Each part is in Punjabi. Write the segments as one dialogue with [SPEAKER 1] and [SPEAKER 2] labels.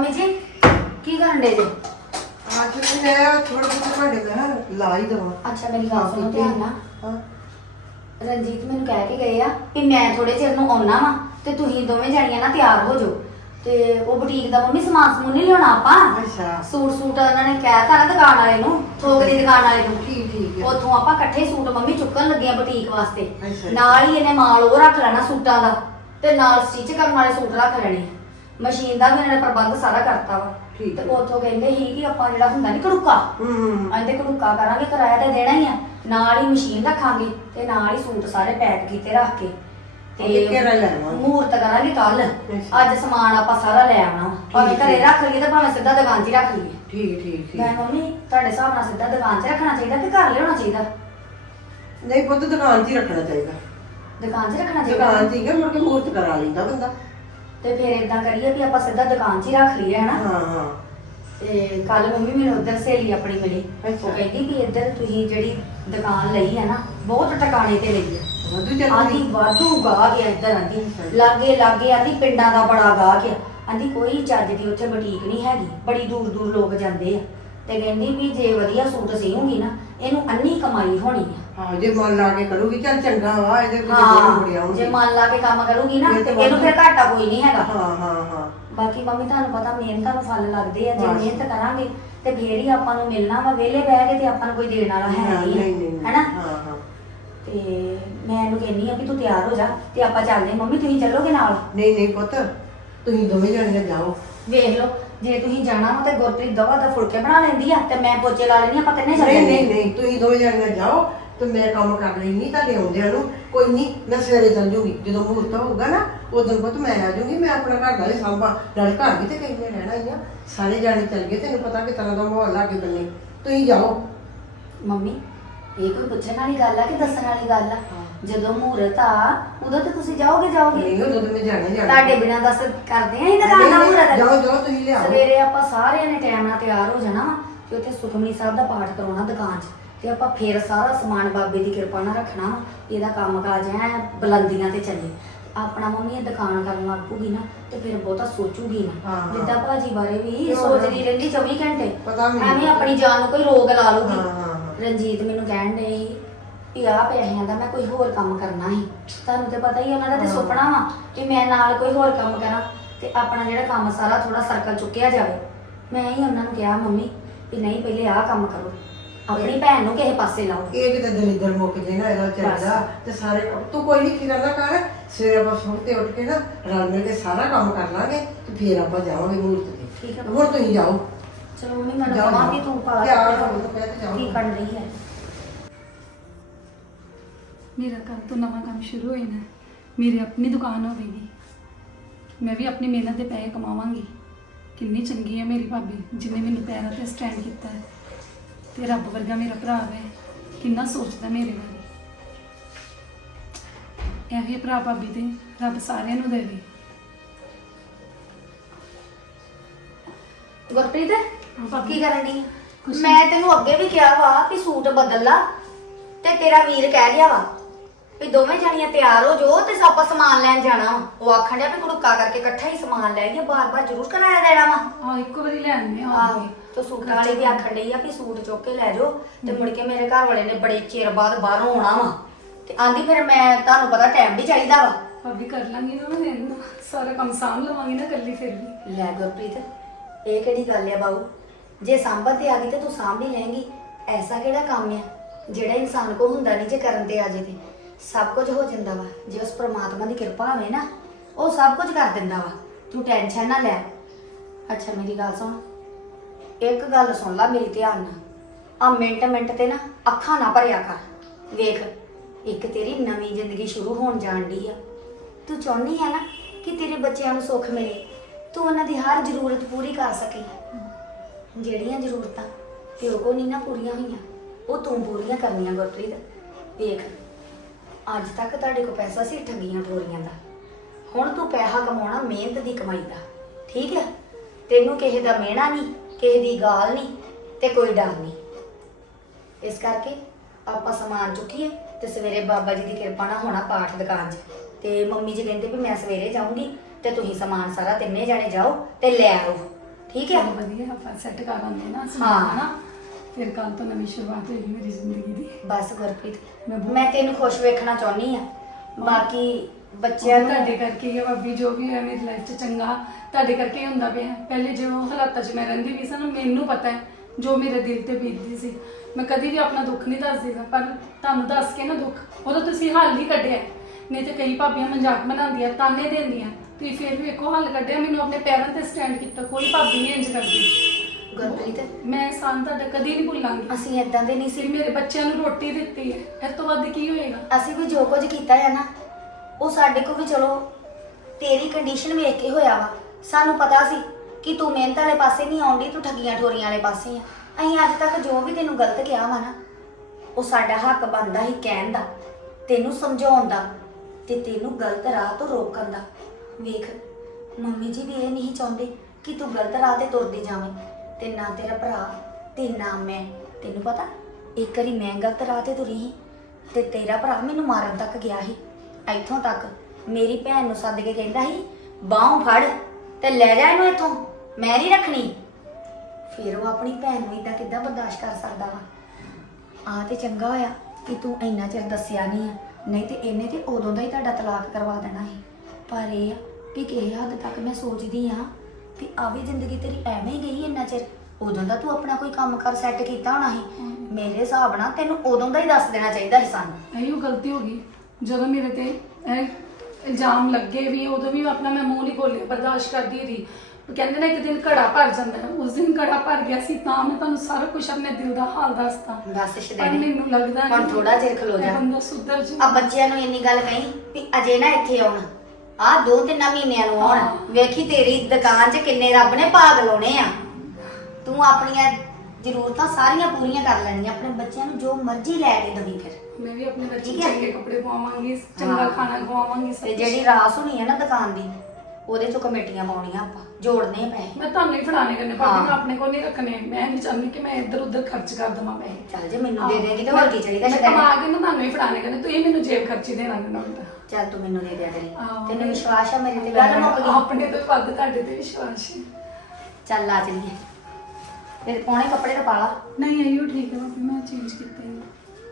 [SPEAKER 1] ਮੰਮੀ ਜੀ ਕੀ ਕਰਨ ਡੇ ਜੇ?
[SPEAKER 2] ਅੱਜ ਮੈਂ ਥੋੜਾ ਜਿਹਾ ਤੁਹਾਡੇ ਨਾਲ ਲਾ ਹੀ ਦਵਾਂ।
[SPEAKER 1] ਅੱਛਾ ਮੇਰੀ ਗੱਲ ਸੁਣੋ ਧਿਆਨ ਨਾਲ।
[SPEAKER 2] ਹਾਂ
[SPEAKER 1] ਰਣਜੀਤ ਮੈਨੂੰ ਕਹਿ ਕੇ ਗਏ ਆ ਕਿ ਮੈਂ ਥੋੜੇ ਚਿਰ ਨੂੰ ਆਉਣਾ ਵਾ ਤੇ ਤੁਸੀਂ ਦੋਵੇਂ ਜਣੀਆਂ ਨਾ ਤਿਆਰ ਹੋ ਜਾਓ। ਤੇ ਉਹ ਬੁਟੀਕ ਦਾ ਮੰਮੀ ਸਮਾਨ ਸਮੂਨ ਨਹੀਂ ਲਿਆਉਣਾ ਆਪਾਂ।
[SPEAKER 2] ਅੱਛਾ
[SPEAKER 1] ਸੂਟ ਉਹਨਾਂ ਨੇ ਕਹਿਤਾ ਨਾ ਦੁਕਾਨ ਵਾਲੇ ਨੂੰ, ਥੋਕ ਦੀ ਦੁਕਾਨ ਵਾਲੇ ਨੂੰ।
[SPEAKER 2] ਠੀਕ ਹੈ।
[SPEAKER 1] ਉੱਥੋਂ ਆਪਾਂ ਇਕੱਠੇ ਸੂਟ ਮੰਮੀ ਚੁੱਕਣ ਲੱਗੇ ਆ ਬੁਟੀਕ ਵਾਸਤੇ।
[SPEAKER 2] ਅੱਛਾ।
[SPEAKER 1] ਨਾਲ ਹੀ ਇਹਨੇ ਮਾਲ ਉਹ ਰੱਖ ਲੈਣਾ ਸੂਟਾਂ ਦਾ ਤੇ ਨਾਲ ਸਟਿਚ ਕਰਨ ਵਾਲੇ ਸੂਟ ਰੱਖ ਲੈਣੇ। ਮਸ਼ੀਨ ਦਾ ਵੀ ਇਹਨਾਂ ਨੇ ਪ੍ਰਬੰਧ ਸਾਰਾ ਕਰਤਾ ਵਾ।
[SPEAKER 2] ਠੀਕ
[SPEAKER 1] ਤੇ
[SPEAKER 2] ਹੈ।
[SPEAKER 1] ਉੱਥੋਂ ਕਹਿੰਦੇ ਸੀ ਕਿ ਆਪਾਂ ਜਿਹੜਾ ਹੁੰਦਾ ਨਹੀਂ ਕੜੂਕਾ, ਤੇ ਕੜੂਕਾ ਕਰਾਂਗੇ, ਕਿਰਾਇਆ ਤੇ ਦੇਣਾ ਹੀ ਆ, ਨਾਲ ਹੀ ਮਸ਼ੀਨ ਰੱਖਾਂਗੇ ਤੇ ਨਾਲ ਹੀ ਸੂਟ ਸਾਰੇ ਪੈਕ ਕੀਤੇ ਰੱਖ ਕੇ
[SPEAKER 2] ਤੇ ਕਿਹੜਾ ਲੈਣਾ
[SPEAKER 1] ਮਹੂਰਤ ਕਰਾਂਗੇ ਕੱਲ। ਅੱਜ ਸਮਾਨ ਆਪਾਂ ਸਾਰਾ ਲੈ ਆਉਣਾ, ਭਾਵੇਂ ਘਰੇ ਰੱਖ ਲਈਏ ਤੇ ਭਾਵੇਂ ਸਿੱਧਾ ਦੁਕਾਨ 'ਚ ਹੀ ਰੱਖ ਲਈਏ।
[SPEAKER 2] ਠੀਕ
[SPEAKER 1] ਮੈਂ ਮੰਮੀ ਤੁਹਾਡੇ ਹਿਸਾਬ ਨਾਲ ਸਿੱਧਾ ਦੁਕਾਨ 'ਚ ਰੱਖਣਾ ਚਾਹੀਦਾ ਕਿ ਘਰ ਲਿਆਉਣਾ ਚਾਹੀਦਾ?
[SPEAKER 2] ਨਹੀਂ ਪੁੱਤ ਦੁਕਾਨ 'ਚ ਹੀ ਰੱਖਣਾ ਚਾਹੀਦਾ।
[SPEAKER 1] ਦੁਕਾਨ 'ਚ ਰੱਖਣਾ ਚਾਹੀਦਾ।
[SPEAKER 2] ਦੁਕਾਨ 'ਚ ਹੀ ਮੁੜ ਕੇ ਮੂਰਤ ਕਰਾ ਲੈਂਦਾ ਬੰਦਾ।
[SPEAKER 1] ਤੇ ਫਿਰ ਇਦਾਂ ਕਰੀਏ ਵੀ ਆਪਾਂ ਸਿੱਧਾ ਦੁਕਾਨ 'ਚ ਹੀ ਰੱਖ ਲਈਏ ਹਨਾ।
[SPEAKER 2] ਹਾਂ
[SPEAKER 1] ਤੇ ਕੱਲ ਮੰਮੀ ਮੈਨੂੰ ਉਧਰ ਸਹੇਲੀ ਆਪਣੀ ਮਿਲੀ।
[SPEAKER 2] ਅੱਛਾ।
[SPEAKER 1] ਉਹ ਕਹਿੰਦੀ ਵੀ ਇੱਧਰ ਤੁਸੀਂ ਜਿਹੜੀ ਦੁਕਾਨ ਲਈ ਹੈ ਨਾ ਬਹੁਤ ਟਿਕਾਣੇ ਤੇ ਲਈ ਆ।
[SPEAKER 2] ਵਾਧੂ ਚੱਲ
[SPEAKER 1] ਆਂਦੀ ਵਾਧੂ ਗਾਹਕ ਆ ਇੱਧਰ। ਆਂਦੀ ਲਾਗੇ ਆਂਦੀ ਪਿੰਡਾਂ ਦਾ ਬੜਾ ਗਾਹਕ ਆ। ਆਂਦੀ ਕੋਈ ਚੱਜ ਦੀ ਉੱਥੇ ਬੁਟੀਕ ਨਹੀਂ ਹੈਗੀ, ਬੜੀ ਦੂਰ ਲੋਕ ਜਾਂਦੇ ਆ। ਤੇ ਕਹਿੰਦੀ ਵੀ ਜੇ ਵਧੀਆ ਸੂਟ ਸੀਊਂਗੀ ਨਾ ਇਹਨੂੰ ਅੰਨੀ ਕਮਾਈ ਹੋਣੀ ਆ।
[SPEAKER 2] ਹਾਂ ਜੇ ਮਨ ਲਾ ਕੇ ਕਰੂਗੀ ਚੱਲ ਚੰਗਾ ਵਾ, ਇਹਦੇ ਵਿੱਚ
[SPEAKER 1] ਹਾਂ ਜੇ ਮਨ ਲਾ ਕੇ ਕੰਮ ਕਰੂਗੀ ਨਾ ਤੇ ਇਹਨੂੰ ਫਿਰ ਘਾਟਾ ਕੋਈ ਨਹੀਂ ਹੈਗਾ।
[SPEAKER 2] ਹਾਂ
[SPEAKER 1] ਬਾਕੀ ਮੰਮੀ ਤੁਹਾਨੂੰ ਪਤਾ ਮਿਹਨਤਾਂ ਨੂੰ ਫਲ ਲੱਗਦੇ ਆ। ਜੇ ਮਿਹਨਤ ਕਰਾਂਗੇ ਤੇ ਫੇਰ ਹੀ ਆਪਾਂ ਨੂੰ ਮਿਲਣਾ ਵਾ। ਵਿਹਲੇ ਬਹਿ ਕੇ ਤੇ ਆਪਾਂ ਨੂੰ ਕੋਈ ਦੇਣ ਵਾਲਾ ਹੈ ਨਹੀਂ ਹੈਨਾ।
[SPEAKER 2] ਹਾਂ
[SPEAKER 1] ਤੇ ਮੈਂ ਇਹਨੂੰ ਕਹਿੰਨੀ ਆ ਵੀ ਤੂੰ ਤਿਆਰ ਹੋ ਜਾ ਤੇ ਆਪਾਂ ਚੱਲਦੇ। ਮੰਮੀ ਤੁਸੀਂ ਚੱਲੋਗੇ ਨਾਲ?
[SPEAKER 2] ਨਹੀਂ ਪੁੱਤ ਤੁਸੀਂ ਦੋਵੇਂ ਜਣੀਆਂ ਜਾਓ।
[SPEAKER 1] ਵੇਖ ਲਓ ਜੇ ਤੁਸੀਂ ਜਾਣਾ ਵਾ ਤੇ ਗੁਰਪ੍ਰੀਤ ਦਵਾ ਦਾ ਫੁਲਕੇ ਬਣਾ ਲੈਂਦੀ ਆ ਤੇ ਮੈਂ ਪੋਚੇ ਲਾ ਲੈਣੀ। ਆਪਾਂ ਤਿੰਨੇ ਚੱਲ ਜਾਂਦੇ।
[SPEAKER 2] ਨਹੀਂ ਤੁਸੀਂ ਦੋਵੇਂ ਜਣੀਆਂ ਜਾਓ ਤੇ ਮੈਂ ਕੰਮ ਕਰ ਲੈਣੀ ਤੁਹਾਡੇ ਆਉਂਦਿਆਂ ਨੂੰ। ਕੋਈ ਨਹੀਂ ਮੈਂ ਸਵੇਰੇ ਚੱਲ ਜੂਗੀ ਜਦੋਂ ਮਹੂਰਤ ਹੋਊਗਾ ਨਾ ਉਦੋਂ ਪੁੱਤ ਮੈਂ ਆ ਜੂਗੀ। ਮੈਂ ਆਪਣਾ ਘਰ ਦਾ ਹੀ ਸਾਂਭਾ, ਨਾਲੇ ਘਰ ਵੀ ਤੇ ਕਈ ਮੈਂ ਰਹਿਣਾ ਹੀ ਆ। ਸਾਰੇ ਜਾਣੇ ਚੱਲ ਗਏ, ਤੈਨੂੰ ਪਤਾ ਕਿ ਤਰ੍ਹਾਂ ਦਾ ਮਾਹੌਲ ਲਾਗੇ ਬੰਨੇ। ਤੁਸੀਂ ਜਾਓ।
[SPEAKER 1] ਮੰਮੀ ਇਹ ਕੋਈ ਪੁੱਛਣ ਵਾਲੀ ਗੱਲ ਆ ਕਿ ਦੱਸਣ ਵਾਲੀ ਗੱਲ ਆ? ਜਦੋਂ ਮਹੂਰਤ ਆ ਉਦੋਂ ਤੇ ਤੁਸੀਂ ਜਾਓਗੇ।
[SPEAKER 2] ਨਹੀਂ ਉਦੋਂ ਤੇ ਮੈਂ ਜਾਣਾ
[SPEAKER 1] ਤੁਹਾਡੇ ਬਿਨਾਂ ਦੱਸ ਕਰਦੇ ਆ ਇਹ ਦੁਕਾਨ ਦਾ ਮਹੂਰਤ?
[SPEAKER 2] ਜਾਓ ਤੁਸੀਂ ਲਿਆਓ।
[SPEAKER 1] ਸਵੇਰੇ ਆਪਾਂ ਸਾਰਿਆਂ ਨੇ ਟਾਈਮ ਨਾਲ ਤਿਆਰ ਹੋ ਜਾਣਾ ਵਾ ਤੇ ਉੱਥੇ ਸੁਖਮਨੀ ਸਾਹਿਬ ਦਾ ਪਾਠ ਕਰਾਉਣਾ ਦੁਕਾਨ 'ਚ। ਤੇ ਆਪਾਂ ਫੇਰ ਸਾਰਾ ਸਮਾਨ ਬਾਬੇ ਦੀ ਕਿਰਪਾ ਨਾਲ ਰੱਖਣਾ ਵਾ। ਇਹਦਾ ਕੰਮ ਕਾਜ ਐ ਬੁਲੰਦੀਆਂ ਤੇ ਚੱਲੇ। ਆਪਣਾ ਮੰਮੀ ਇਹ ਦੁਕਾਨ ਕਰਨ ਲੱਗ ਪੂਗੀ ਨਾ ਤੇ ਫਿਰ ਬਹੁਤਾ ਸੋਚੂਗੀ ਨਾ। ਜਿੱਦਾਂ ਭਾਜੀ ਬਾਰੇ ਵੀ ਸੋਚਦੀ ਰਹਿੰਦੀ 24 ਘੰਟੇ। ਐਵੇਂ ਆਪਣੀ ਜਾਨ ਨੂੰ ਕੋਈ ਰੋਗ ਲਾ ਲੂਗੀ। ਰਣਜੀਤ ਮੈਨੂੰ ਕਹਿਣ ਡਏ ਸੀ ਵੀ ਆਹ ਪੈਸਿਆਂ ਦਾ ਮੈਂ ਕੋਈ ਹੋਰ ਕੰਮ ਕਰਨਾ ਸੀ। ਤੁਹਾਨੂੰ ਤੇ ਪਤਾ ਹੀ ਉਹਨਾਂ ਦਾ ਤੇ ਸੁਪਨਾ ਵਾ ਕਿ ਮੈਂ ਨਾਲ ਕੋਈ ਹੋਰ ਕੰਮ ਕਰਾਂ ਤੇ ਆਪਣਾ ਜਿਹੜਾ ਕੰਮ ਸਾਰਾ ਥੋੜਾ ਸਰਕਲ ਚੁੱਕਿਆ ਜਾਵੇ। ਮੈਂ ਹੀ ਉਹਨਾਂ ਨੂੰ ਕਿਹਾ ਮੰਮੀ ਵੀ ਨਹੀਂ ਪਹਿਲੇ ਆਹ ਕੰਮ ਕਰੋ, ਆਪਣੀ ਭੈਣ ਨੂੰ ਕਿਸੇ ਪਾਸੇ ਲਾਓ।
[SPEAKER 2] ਇਹ ਕਿਤੇ ਦਲਿੱਦਰ ਮੁੱਕ ਜੇ ਨਾ ਇਹਦਾ ਚੱਲਦਾ ਤੇ ਸਾਰੇ ਤੂੰ ਕੋਈ ਨਹੀਂ ਫਿਕਰ ਨਾ ਕਰ। ਸਵੇਰੇ ਆਪਾਂ ਸੁੱਤੇ ਤੇ ਉੱਠ ਕੇ ਨਾ ਰਲ ਮਿਲ ਕੇ ਸਾਰਾ ਕੰਮ ਕਰ ਲਾਂਗੇ ਤੇ ਫੇਰ ਆਪਾਂ ਜਾਵਾਂਗੇ ਮੂਰਤ ਤੇ।
[SPEAKER 1] ਠੀਕ ਹੈ
[SPEAKER 2] ਹੁਣ ਤੁਸੀਂ ਜਾਓ।
[SPEAKER 1] ਚਲੋ ਮੰਮੀ ਮੈਨੂੰ ਕਹਾਂ ਕਿ ਤੂੰ ਪਾਲਾ ਕੀ ਕਰ ਰਹੀ ਹੈ।
[SPEAKER 3] ਮੇਰਾ ਕੱਲ ਤੋਂ ਨਵਾਂ ਕੰਮ ਸ਼ੁਰੂ ਹੋਇਆ ਨਾ। ਮੇਰੀ ਆਪਣੀ ਦੁਕਾਨ ਹੋਵੇਗੀ। ਮੈਂ ਵੀ ਆਪਣੀ ਮਿਹਨਤ ਦੇ ਪੈਸੇ ਕਮਾਵਾਂਗੀ। ਕਿੰਨੀ ਚੰਗੀ ਹੈ ਮੇਰੀ ਭਾਬੀ ਜਿਹਨੇ ਮੈਨੂੰ ਪੈਰਾਂ ਤੇ ਸਟੈਂਡ ਕੀਤਾ ਹੈ। ਤੇ ਰੱਬ ਵਰਗਾ ਮੇਰਾ ਭਰਾ ਹੈ, ਕਿੰਨਾ ਸੋਚਦਾ ਮੇਰੇ ਬਾਰੇ। ਇਹ ਭਰਾ ਭਾਬੀ ਤੇ ਰੱਬ ਸਾਰਿਆਂ ਨੂੰ ਦੇਵੇ।
[SPEAKER 1] ਗੁਰਪ੍ਰੀਤ ਕੀ ਕਰਨ ਦੀ? ਮੈਂ ਤੈਨੂੰ ਅੱਗੇ ਵੀ ਕਿਹਾ ਵਾ ਕਿ ਸੂਟ ਬਦਲ ਲਾ ਤੇ ਤੇਰਾ ਵੀਰ ਕਹਿ ਗਿਆ ਵਾ ਵੀ ਦੋਵੇਂ ਜਣੀਆਂ ਤਿਆਰ ਹੋ ਜੋ ਤੇ ਆਪਾਂ ਸਮਾਨ ਲੈਣ ਜਾਣਾ ਵਾ। ਉਹ ਆਖਣ ਡਿਆ ਵੀ ਕੁੜਕਾ ਕਰਕੇ ਇਕੱਠਾ ਹੀ ਸਮਾਨ ਲੈ ਗਏ, ਬਾਰ-ਬਾਰ ਜ਼ਰੂਰ ਕਰਾਇਆ ਦੇਣਾ ਵਾ।
[SPEAKER 3] ਇੱਕੋ ਵਾਰੀ ਲੈ ਆਉਂਦੇ
[SPEAKER 1] ਆਹੋ ਤੇ ਸੂਟਾਂ ਵਾਲੀ ਵੀ ਆਖਣ ਡਈ ਆ ਵੀ ਸੂਟ ਚੁੱਕ ਕੇ ਲੈ ਜਾਓ ਤੇ ਮੁੜ ਕੇ ਮੇਰੇ ਘਰ ਵਾਲੇ ਨੇ ਬੜੇ ਚਿਰ ਬਾਅਦ ਬਾਹਰੋਂ ਆਉਣਾ ਵਾ ਤੇ ਆਂਦੀ ਫਿਰ ਮੈਂ ਤੁਹਾਨੂੰ ਪਤਾ ਟਾਈਮ ਵੀ ਚਾਹੀਦਾ ਵਾ।
[SPEAKER 3] ਭਾਬੀ ਕਰ ਲਾਂਗੀ ਨਾ, ਮੈਂ ਸਾਰਾ ਕੰਮ ਸਾਂਭ ਲਵਾਂਗੀ ਨਾ ਇਕੱਲੀ। ਫਿਰ ਵੀ
[SPEAKER 1] ਲੈ ਗੁਰਪ੍ਰੀਤ ਇਹ ਕਿਹੜੀ ਗੱਲ ਆ ਬਾਊ? ਜੇ ਸਾਂਭਣ ਤੇ ਆ ਗਈ ਤੇ ਤੂੰ ਸਾਂਭ ਹੀ ਲੈਂਗੀ। ਐਸਾ ਕਿਹੜਾ ਕੰਮ ਆ ਜਿਹੜਾ ਇਨਸਾਨ ਕੋ ਹੁੰਦਾ ਨਹੀਂ ਜੇ ਕਰਨ ਤੇ ਆ ਜੇ ਤੇ ਸਭ ਕੁਝ ਹੋ ਜਾਂਦਾ ਵਾ। ਜੇ ਉਸ ਪ੍ਰਮਾਤਮਾ ਦੀ ਕਿਰਪਾ ਹੋਵੇ ਨਾ ਉਹ ਸਭ ਕੁਝ ਕਰ ਦਿੰਦਾ ਵਾ। ਤੂੰ ਟੈਨਸ਼ਨ ਨਾ ਲੈ। ਅੱਛਾ ਮੇਰੀ ਗੱਲ ਸੁਣ, ਇੱਕ ਗੱਲ ਸੁਣ ਲੈ ਮੇਰੀ ਧਿਆਨ ਨਾਲ। ਆ ਮਿੰਟ ਤੇ ਨਾ ਅੱਖਾਂ ਨਾ ਭਰਿਆ ਕਰ। ਵੇਖ ਇੱਕ ਤੇਰੀ ਨਵੀਂ ਜ਼ਿੰਦਗੀ ਸ਼ੁਰੂ ਹੋਣ ਜਾਣ ਡਈ ਆ। ਤੂੰ ਚਾਹੁੰਦੀ ਆ ਨਾ ਕਿ ਤੇਰੇ ਬੱਚਿਆਂ ਨੂੰ ਸੁੱਖ ਮਿਲੇ, ਤੂੰ ਉਹਨਾਂ ਦੀ ਹਰ ਜ਼ਰੂਰਤ ਪੂਰੀ ਕਰ ਸਕੇ। ਜਿਹੜੀਆਂ ਜ਼ਰੂਰਤਾਂ ਪਿਓ ਕੋ ਨਹੀਂ ਨਾ ਪੂਰੀਆਂ ਹੋਈਆਂ ਉਹ ਤੂੰ ਪੂਰੀਆਂ ਕਰਨੀਆਂ ਗੁਰਪ੍ਰੀਤ। ਵੇਖ ਅੱਜ ਤੱਕ ਤੁਹਾਡੇ ਕੋਲ ਪੈਸਾ ਸੀ ਠੱਗੀਆਂ ਠੋਰੀਆਂ ਦਾ, ਹੁਣ ਤੂੰ ਪੈਸਾ ਕਮਾਉਣਾ ਮਿਹਨਤ ਦੀ ਕਮਾਈ ਦਾ। ਠੀਕ ਹੈ? ਤੈਨੂੰ ਕਿਸੇ ਦਾ ਮਿਹਣਾ ਨਹੀਂ, ਕਿਸੇ ਦੀ ਗਾਲ ਨਹੀਂ ਤੇ ਕੋਈ ਡਰ ਨਹੀਂ। ਇਸ ਕਰਕੇ ਆਪਾਂ ਸਮਾਨ ਚੁੱਕੀਏ ਤੇ ਸਵੇਰੇ ਬਾਬਾ ਜੀ ਦੀ ਕਿਰਪਾ ਨਾਲ ਹੋਣਾ ਪਾਠ ਦੁਕਾਨ 'ਚ। ਤੇ ਮੰਮੀ ਜੀ ਕਹਿੰਦੇ ਵੀ ਮੈਂ ਸਵੇਰੇ ਜਾਊਂਗੀ ਤੇ ਤੁਸੀਂ ਸਮਾਨ ਸਾਰਾ ਤਿੰਨੇ ਜਾਣੇ ਜਾਓ ਤੇ ਲੈ ਆਓ। ਠੀਕ ਹੈ?
[SPEAKER 3] ਚਲੋ ਵਧੀਆ, ਆਪਾਂ ਸੈੱਟ ਕਰ ਆਉਂਦੇ ਨਾ ਅਸੀਂ,
[SPEAKER 1] ਹਾਂ।
[SPEAKER 3] ਹਨਾ। ਫਿਰ ਕੱਲ ਤੋਂ ਨਵੀਂ ਸ਼ੁਰੂਆਤ ਹੋਏਗੀ ਮੇਰੀ ਜ਼ਿੰਦਗੀ ਦੀ।
[SPEAKER 1] ਬਸ ਗੁਰਪ੍ਰੀਤ,
[SPEAKER 3] ਮੈਂ ਬਹੁਤ-
[SPEAKER 1] ਮੈਂ ਤੈਨੂੰ ਖੁਸ਼ ਵੇਖਣਾ ਚਾਹੁੰਦੀ ਆ। ਬਾਕੀ ਬੱਚਿਆਂ ਨੂੰ
[SPEAKER 3] ਤੁਹਾਡੇ ਕਰਕੇ ਹੀ ਆ ਭਾਬੀ, ਜੋ ਵੀ ਹੈ ਮੇਰੀ ਲਾਈਫ 'ਚ ਚੰਗਾ ਤੁਹਾਡੇ ਕਰਕੇ ਹੀ ਹੁੰਦਾ ਪਿਆ। ਪਹਿਲੇ ਜੋ ਹਾਲਾਤਾਂ 'ਚ ਮੈਂ ਰਹਿੰਦੀ ਵੀ ਸੀ ਨਾ, ਮੈਨੂੰ ਪਤਾ ਹੈ ਜੋ ਮੇਰੇ ਦਿਲ ਤੇ ਬੀਤਦੀ ਸੀ। ਮੈਂ ਕਦੀ ਵੀ ਆਪਣਾ ਦੁੱਖ ਨਹੀਂ ਦੱਸਦੀ ਸੀ, ਪਰ ਤੁਹਾਨੂੰ ਦੱਸ ਕੇ ਨਾ ਦੁੱਖ ਉਦੋਂ ਤੁਸੀਂ ਹੱਲ ਹੀ ਕੱਢਿਆ। ਨਹੀਂ ਤੇ ਕਈ ਭਾਬੀਆਂ ਮਜ਼ਾਕ ਬਣਾਉਂਦੀਆਂ, ਤਾਨੇ ਦਿੰਦੀਆਂ, ਤੁਸੀਂ ਫਿਰ ਵੀ ਇੱਕੋ ਹੱਲ ਕੱਢਿਆ, ਮੈਨੂੰ ਆਪਣੇ ਪੈਰਾਂ ਤੇ ਸਟੈਂਡ ਕੀਤਾ। ਕੋਈ ਭਾਬੀ ਨਹੀਂ ਇੰਜ ਕਰਦੀ।
[SPEAKER 1] ਗੁਰਪ੍ਰੀਤ,
[SPEAKER 3] ਮੈਂ ਸਾਨ ਤੁਹਾਡਾ ਕਦੀ ਨਹੀਂ ਭੁੱਲਾਂਗੀ।
[SPEAKER 1] ਅਸੀਂ ਏਦਾਂ ਦੇ ਨਹੀਂ ਸੀ।
[SPEAKER 3] ਤੁਸੀਂ ਮੇਰੇ ਬੱਚਿਆਂ ਨੂੰ ਰੋਟੀ ਦਿੱਤੀ ਹੈ, ਇਸ ਤੋਂ ਵੱਧ ਕੀ ਹੋਏਗਾ?
[SPEAKER 1] ਅਸੀਂ ਵੀ ਜੋ ਕੁਝ ਕੀਤਾ ਹੈ ਨਾ, ਉਹ ਸਾਡੇ ਕੋਲ ਵੀ ਚਲੋ ਤੇਰੀ ਕੰਡੀਸ਼ਨ ਵੇਖ ਕੇ ਹੋਇਆ ਵਾ। ਸਾਨੂੰ ਪਤਾ ਸੀ ਕਿ ਤੂੰ ਮਿਹਨਤ ਵਾਲੇ ਪਾਸੇ ਨਹੀਂ ਆਉਂਦੀ, ਤੂੰ ਠੱਗੀਆਂ ਠੋਰੀਆਂ ਵਾਲੇ ਪਾਸੇ ਆ। ਅਸੀਂ ਅੱਜ ਤੱਕ ਜੋ ਵੀ ਤੈਨੂੰ ਗਲਤ ਕਿਹਾ ਵਾ ਨਾ, ਉਹ ਸਾਡਾ ਹੱਕ ਬਣਦਾ ਹੀ ਕਹਿਣ ਦਾ, ਤੈਨੂੰ ਸਮਝਾਉਣ ਦਾ ਤੇ ਤੈਨੂੰ ਗਲਤ ਰਾਹ ਤੋਂ ਰੋਕਣ ਦਾ। ਵੇਖ, ਮੰਮੀ ਜੀ ਵੀ ਇਹ ਨਹੀਂ ਚਾਹੁੰਦੇ ਕਿ ਤੂੰ ਗਲਤ ਰਾਹ ਤੇ ਤੁਰਦੀ ਜਾਵੇਂ, ਤੇ ਨਾ ਤੇਰਾ ਭਰਾ ਤੇ ਨਾ ਮੈਂ। ਤੈਨੂੰ ਪਤਾ, ਇੱਕ ਵਾਰੀ ਮੈਂ ਗਲਤ ਰਾਹ ਤੇ ਤੁਰੀ ਸੀ ਤੇ ਤੇਰਾ ਭਰਾ ਮੈਨੂੰ ਮਾਰਨ ਤੱਕ ਗਿਆ ਸੀ। ਇੱਥੋਂ ਤੱਕ ਮੇਰੀ ਭੈਣ ਨੂੰ ਸੱਦ ਕੇ ਕਹਿੰਦਾ ਸੀ, ਬਾਹੋਂ ਫੜ ਤੇ ਲੈ ਜਾ ਇਹਨੂੰ ਇੱਥੋਂ, ਮੈਂ ਨਹੀਂ ਰੱਖਣੀ। ਫਿਰ ਉਹ ਆਪਣੀ ਭੈਣ ਨੂੰ ਇਦਾਂ ਕਿੱਦਾਂ ਬਰਦਾਸ਼ਤ ਕਰ ਸਕਦਾ ਵਾ? ਆ ਤੇ ਚੰਗਾ ਹੋਇਆ ਕਿ ਤੂੰ ਇੰਨਾ ਚਿਰ ਦੱਸਿਆ ਨਹੀਂ ਆ, ਨਹੀਂ ਤੇ ਇਹਨੇ ਤੇ ਉਦੋਂ ਦਾ ਹੀ ਤੁਹਾਡਾ ਤਲਾਕ ਕਰਵਾ ਦੇਣਾ ਸੀ। ਪਰ ਇਹ ਆ ਕਿ ਕਿਸੇ ਹੱਦ ਤੱਕ ਮੈਂ ਸੋਚਦੀ ਆ ਵੀ ਆ ਵੀ ਜ਼ਿੰਦਗੀ ਤੇਰੀ ਐਵੇਂ ਹੀ ਗਈ ਇੰਨਾ ਚਿਰ। ਉਦੋਂ ਦਾ ਤੂੰ ਆਪਣਾ ਕੋਈ ਕੰਮ ਕਰ ਸੈੱਟ ਕੀਤਾ ਹੋਣਾ ਸੀ। ਮੇਰੇ ਹਿਸਾਬ ਨਾਲ ਤੈਨੂੰ ਉਦੋਂ ਦਾ ਹੀ ਦੱਸ ਦੇਣਾ ਚਾਹੀਦਾ ਸੀ ਸਾਨੂੰ।
[SPEAKER 3] ਇਹੀ ਉਹ ਗਲਤੀ ਹੋ ਗਈ ਜਦੋਂ ਮੇਰੇ ਤੇ ਇਹ ਇਲਜ਼ਾਮ ਲੱਗੇ ਵੀ, ਉਦੋਂ ਵੀ ਆਪਣਾ ਮੈਂ ਮੂੰਹ ਨਹੀਂ ਖੋਲਿਆ, ਬਰਦਾਸ਼ਤ ਕਰਦੀ ਰਹੀ। ਕਹਿੰਦੇ ਨਾ ਇੱਕ ਦਿਨ ਘੜਾ ਭਰ ਜਾਂਦਾ ਹੈ, ਉਸ ਦਿਨ ਘੜਾ ਭਰ ਗਿਆ ਸੀ, ਤਾਂ ਮੈਂ ਤੁਹਾਨੂੰ ਸਾਰਾ ਕੁਝ ਆਪਣੇ ਦਿਲ ਦਾ ਹਾਲ ਦੱਸਤਾ।
[SPEAKER 1] ਦੱਸ
[SPEAKER 3] ਪਰ
[SPEAKER 1] ਸ਼ਦੈਣੇ,
[SPEAKER 3] ਮੈਨੂੰ ਲੱਗਦਾ
[SPEAKER 1] ਹੁਣ ਥੋੜਾ ਚਿਰ ਖਲੋ ਜਾ।
[SPEAKER 3] ਇਹ ਬੰਦਾ ਸੁਧਰ ਜੀ।
[SPEAKER 1] ਆ ਬੱਚਿਆਂ ਨੂੰ ਇੰਨੀ ਗੱਲ ਕਹੀ ਵੀ ਅਜੇ ਨਾ ਇੱਥੇ ਆਉਣ, ਆ 2-3 ਮਹੀਨਿਆਂ ਨੂੰ ਆਉਣ।
[SPEAKER 3] ਹਾਂ।
[SPEAKER 1] ਵੇਖੀ ਤੇਰੀ ਦੁਕਾਨ 'ਚ ਕਿੰਨੇ ਰੱਬ ਨੇ ਭਾਗ ਲਾਉਣੇ ਆ। ਤੂੰ ਆਪਣੀਆਂ ਜ਼ਰੂਰਤਾਂ ਸਾਰੀਆਂ ਪੂਰੀਆਂ ਕਰ ਲੈਣੀਆਂ, ਆਪਣੇ ਬੱਚਿਆਂ ਨੂੰ ਜੋ ਮਰਜ਼ੀ ਲੈ ਕੇ ਦੇਵੀਂ। ਫਿਰ
[SPEAKER 3] ਮੈਂ ਵੀ ਆਪਣੇ ਬੱਚੇ
[SPEAKER 1] ਠੀਕ
[SPEAKER 3] ਨੂੰ
[SPEAKER 1] ਹੈ।
[SPEAKER 3] ਚੰਗੇ ਕੱਪੜੇ ਪਵਾਵਾਂਗੀ, ਚੰਗਾ
[SPEAKER 1] ਹਾਂ।
[SPEAKER 3] ਖਾਣਾ ਖਵਾਵਾਂਗੀ, ਸਭ
[SPEAKER 1] ਤੇ
[SPEAKER 3] ਕੁਛ।
[SPEAKER 1] ਜਿਹੜੀ ਰਾਸ ਹੋਣੀ ਹੈ ਨਾ ਦੁਕਾਨ ਦੀ, ਉਹਦੇ 'ਚੋਂ ਕਮੇਟੀਆਂ ਪਾਉਣੀਆਂ, ਆਪਾਂ ਜੋੜਨੇ ਪੈਸੇ।
[SPEAKER 3] ਮੈਂ ਤੁਹਾਨੂੰ ਹੀ ਫੜਾਣੇ ਕਰਨੇ ਭਾਬੀ,
[SPEAKER 1] ਹਾਂ।
[SPEAKER 3] ਮੈਂ ਆਪਣੇ ਕੋਲ ਨਹੀਂ ਰੱਖਣੇ। ਮੈਂ ਨਹੀਂ ਚਾਹੁੰਦੀ ਕਿ ਮੈਂ ਇੱਧਰ ਉੱਧਰ ਖਰਚ ਕਰ ਦਵਾਂ ਪੈਸੇ।
[SPEAKER 1] ਚੱਲ ਜੇ ਮੈਨੂੰ ਦੇ ਦੇਗੀ ਤਾਂ ਹੋਰ ਕੀ ਚਾਹੀਦਾ
[SPEAKER 3] ਮੈਂ
[SPEAKER 1] ਸ਼ਦੈਣੇ।
[SPEAKER 3] ਕਮਾ ਕੇ ਨਾ ਤੁਹਾਨੂੰ ਹੀ ਫੜਾਣੇ ਕਰਨੇ, ਤੁਸੀਂ ਮੈਨੂੰ ਜੇਬ ਖਰਚੀ ਦੇਣਾ ਹੁੰਦਾ।
[SPEAKER 1] ਚੱਲ ਤੂੰ ਮੈਨੂੰ ਦੇ ਦਿਆ ਕਰੀ,
[SPEAKER 3] ਆਹੋ।
[SPEAKER 1] ਤੈਨੂੰ ਵਿਸ਼ਵਾਸ ਆ ਮੇਰੇ ਤੇ? ਗੱਲ ਮੁੱਕ ਗਈ।
[SPEAKER 3] ਆਪਣੇ ਤੋਂ ਵੱਧ ਤੁਹਾਡੇ ਤੇ ਵਿਸ਼ਵਾਸ ਹੈ।
[SPEAKER 1] ਚੱਲ ਆ ਚਲੀਏ, ਤੇਰੇ ਪਾਉਣੇ ਕੱਪੜੇ ਤਾਂ ਪਾ ਲਾ।
[SPEAKER 3] ਨਹੀਂ ਆਈਓ ਠੀਕ ਹੈ ਭਾਬੀ, ਮੈਂ ਚੇਂਜ ਕੀਤੇ ਨੇ।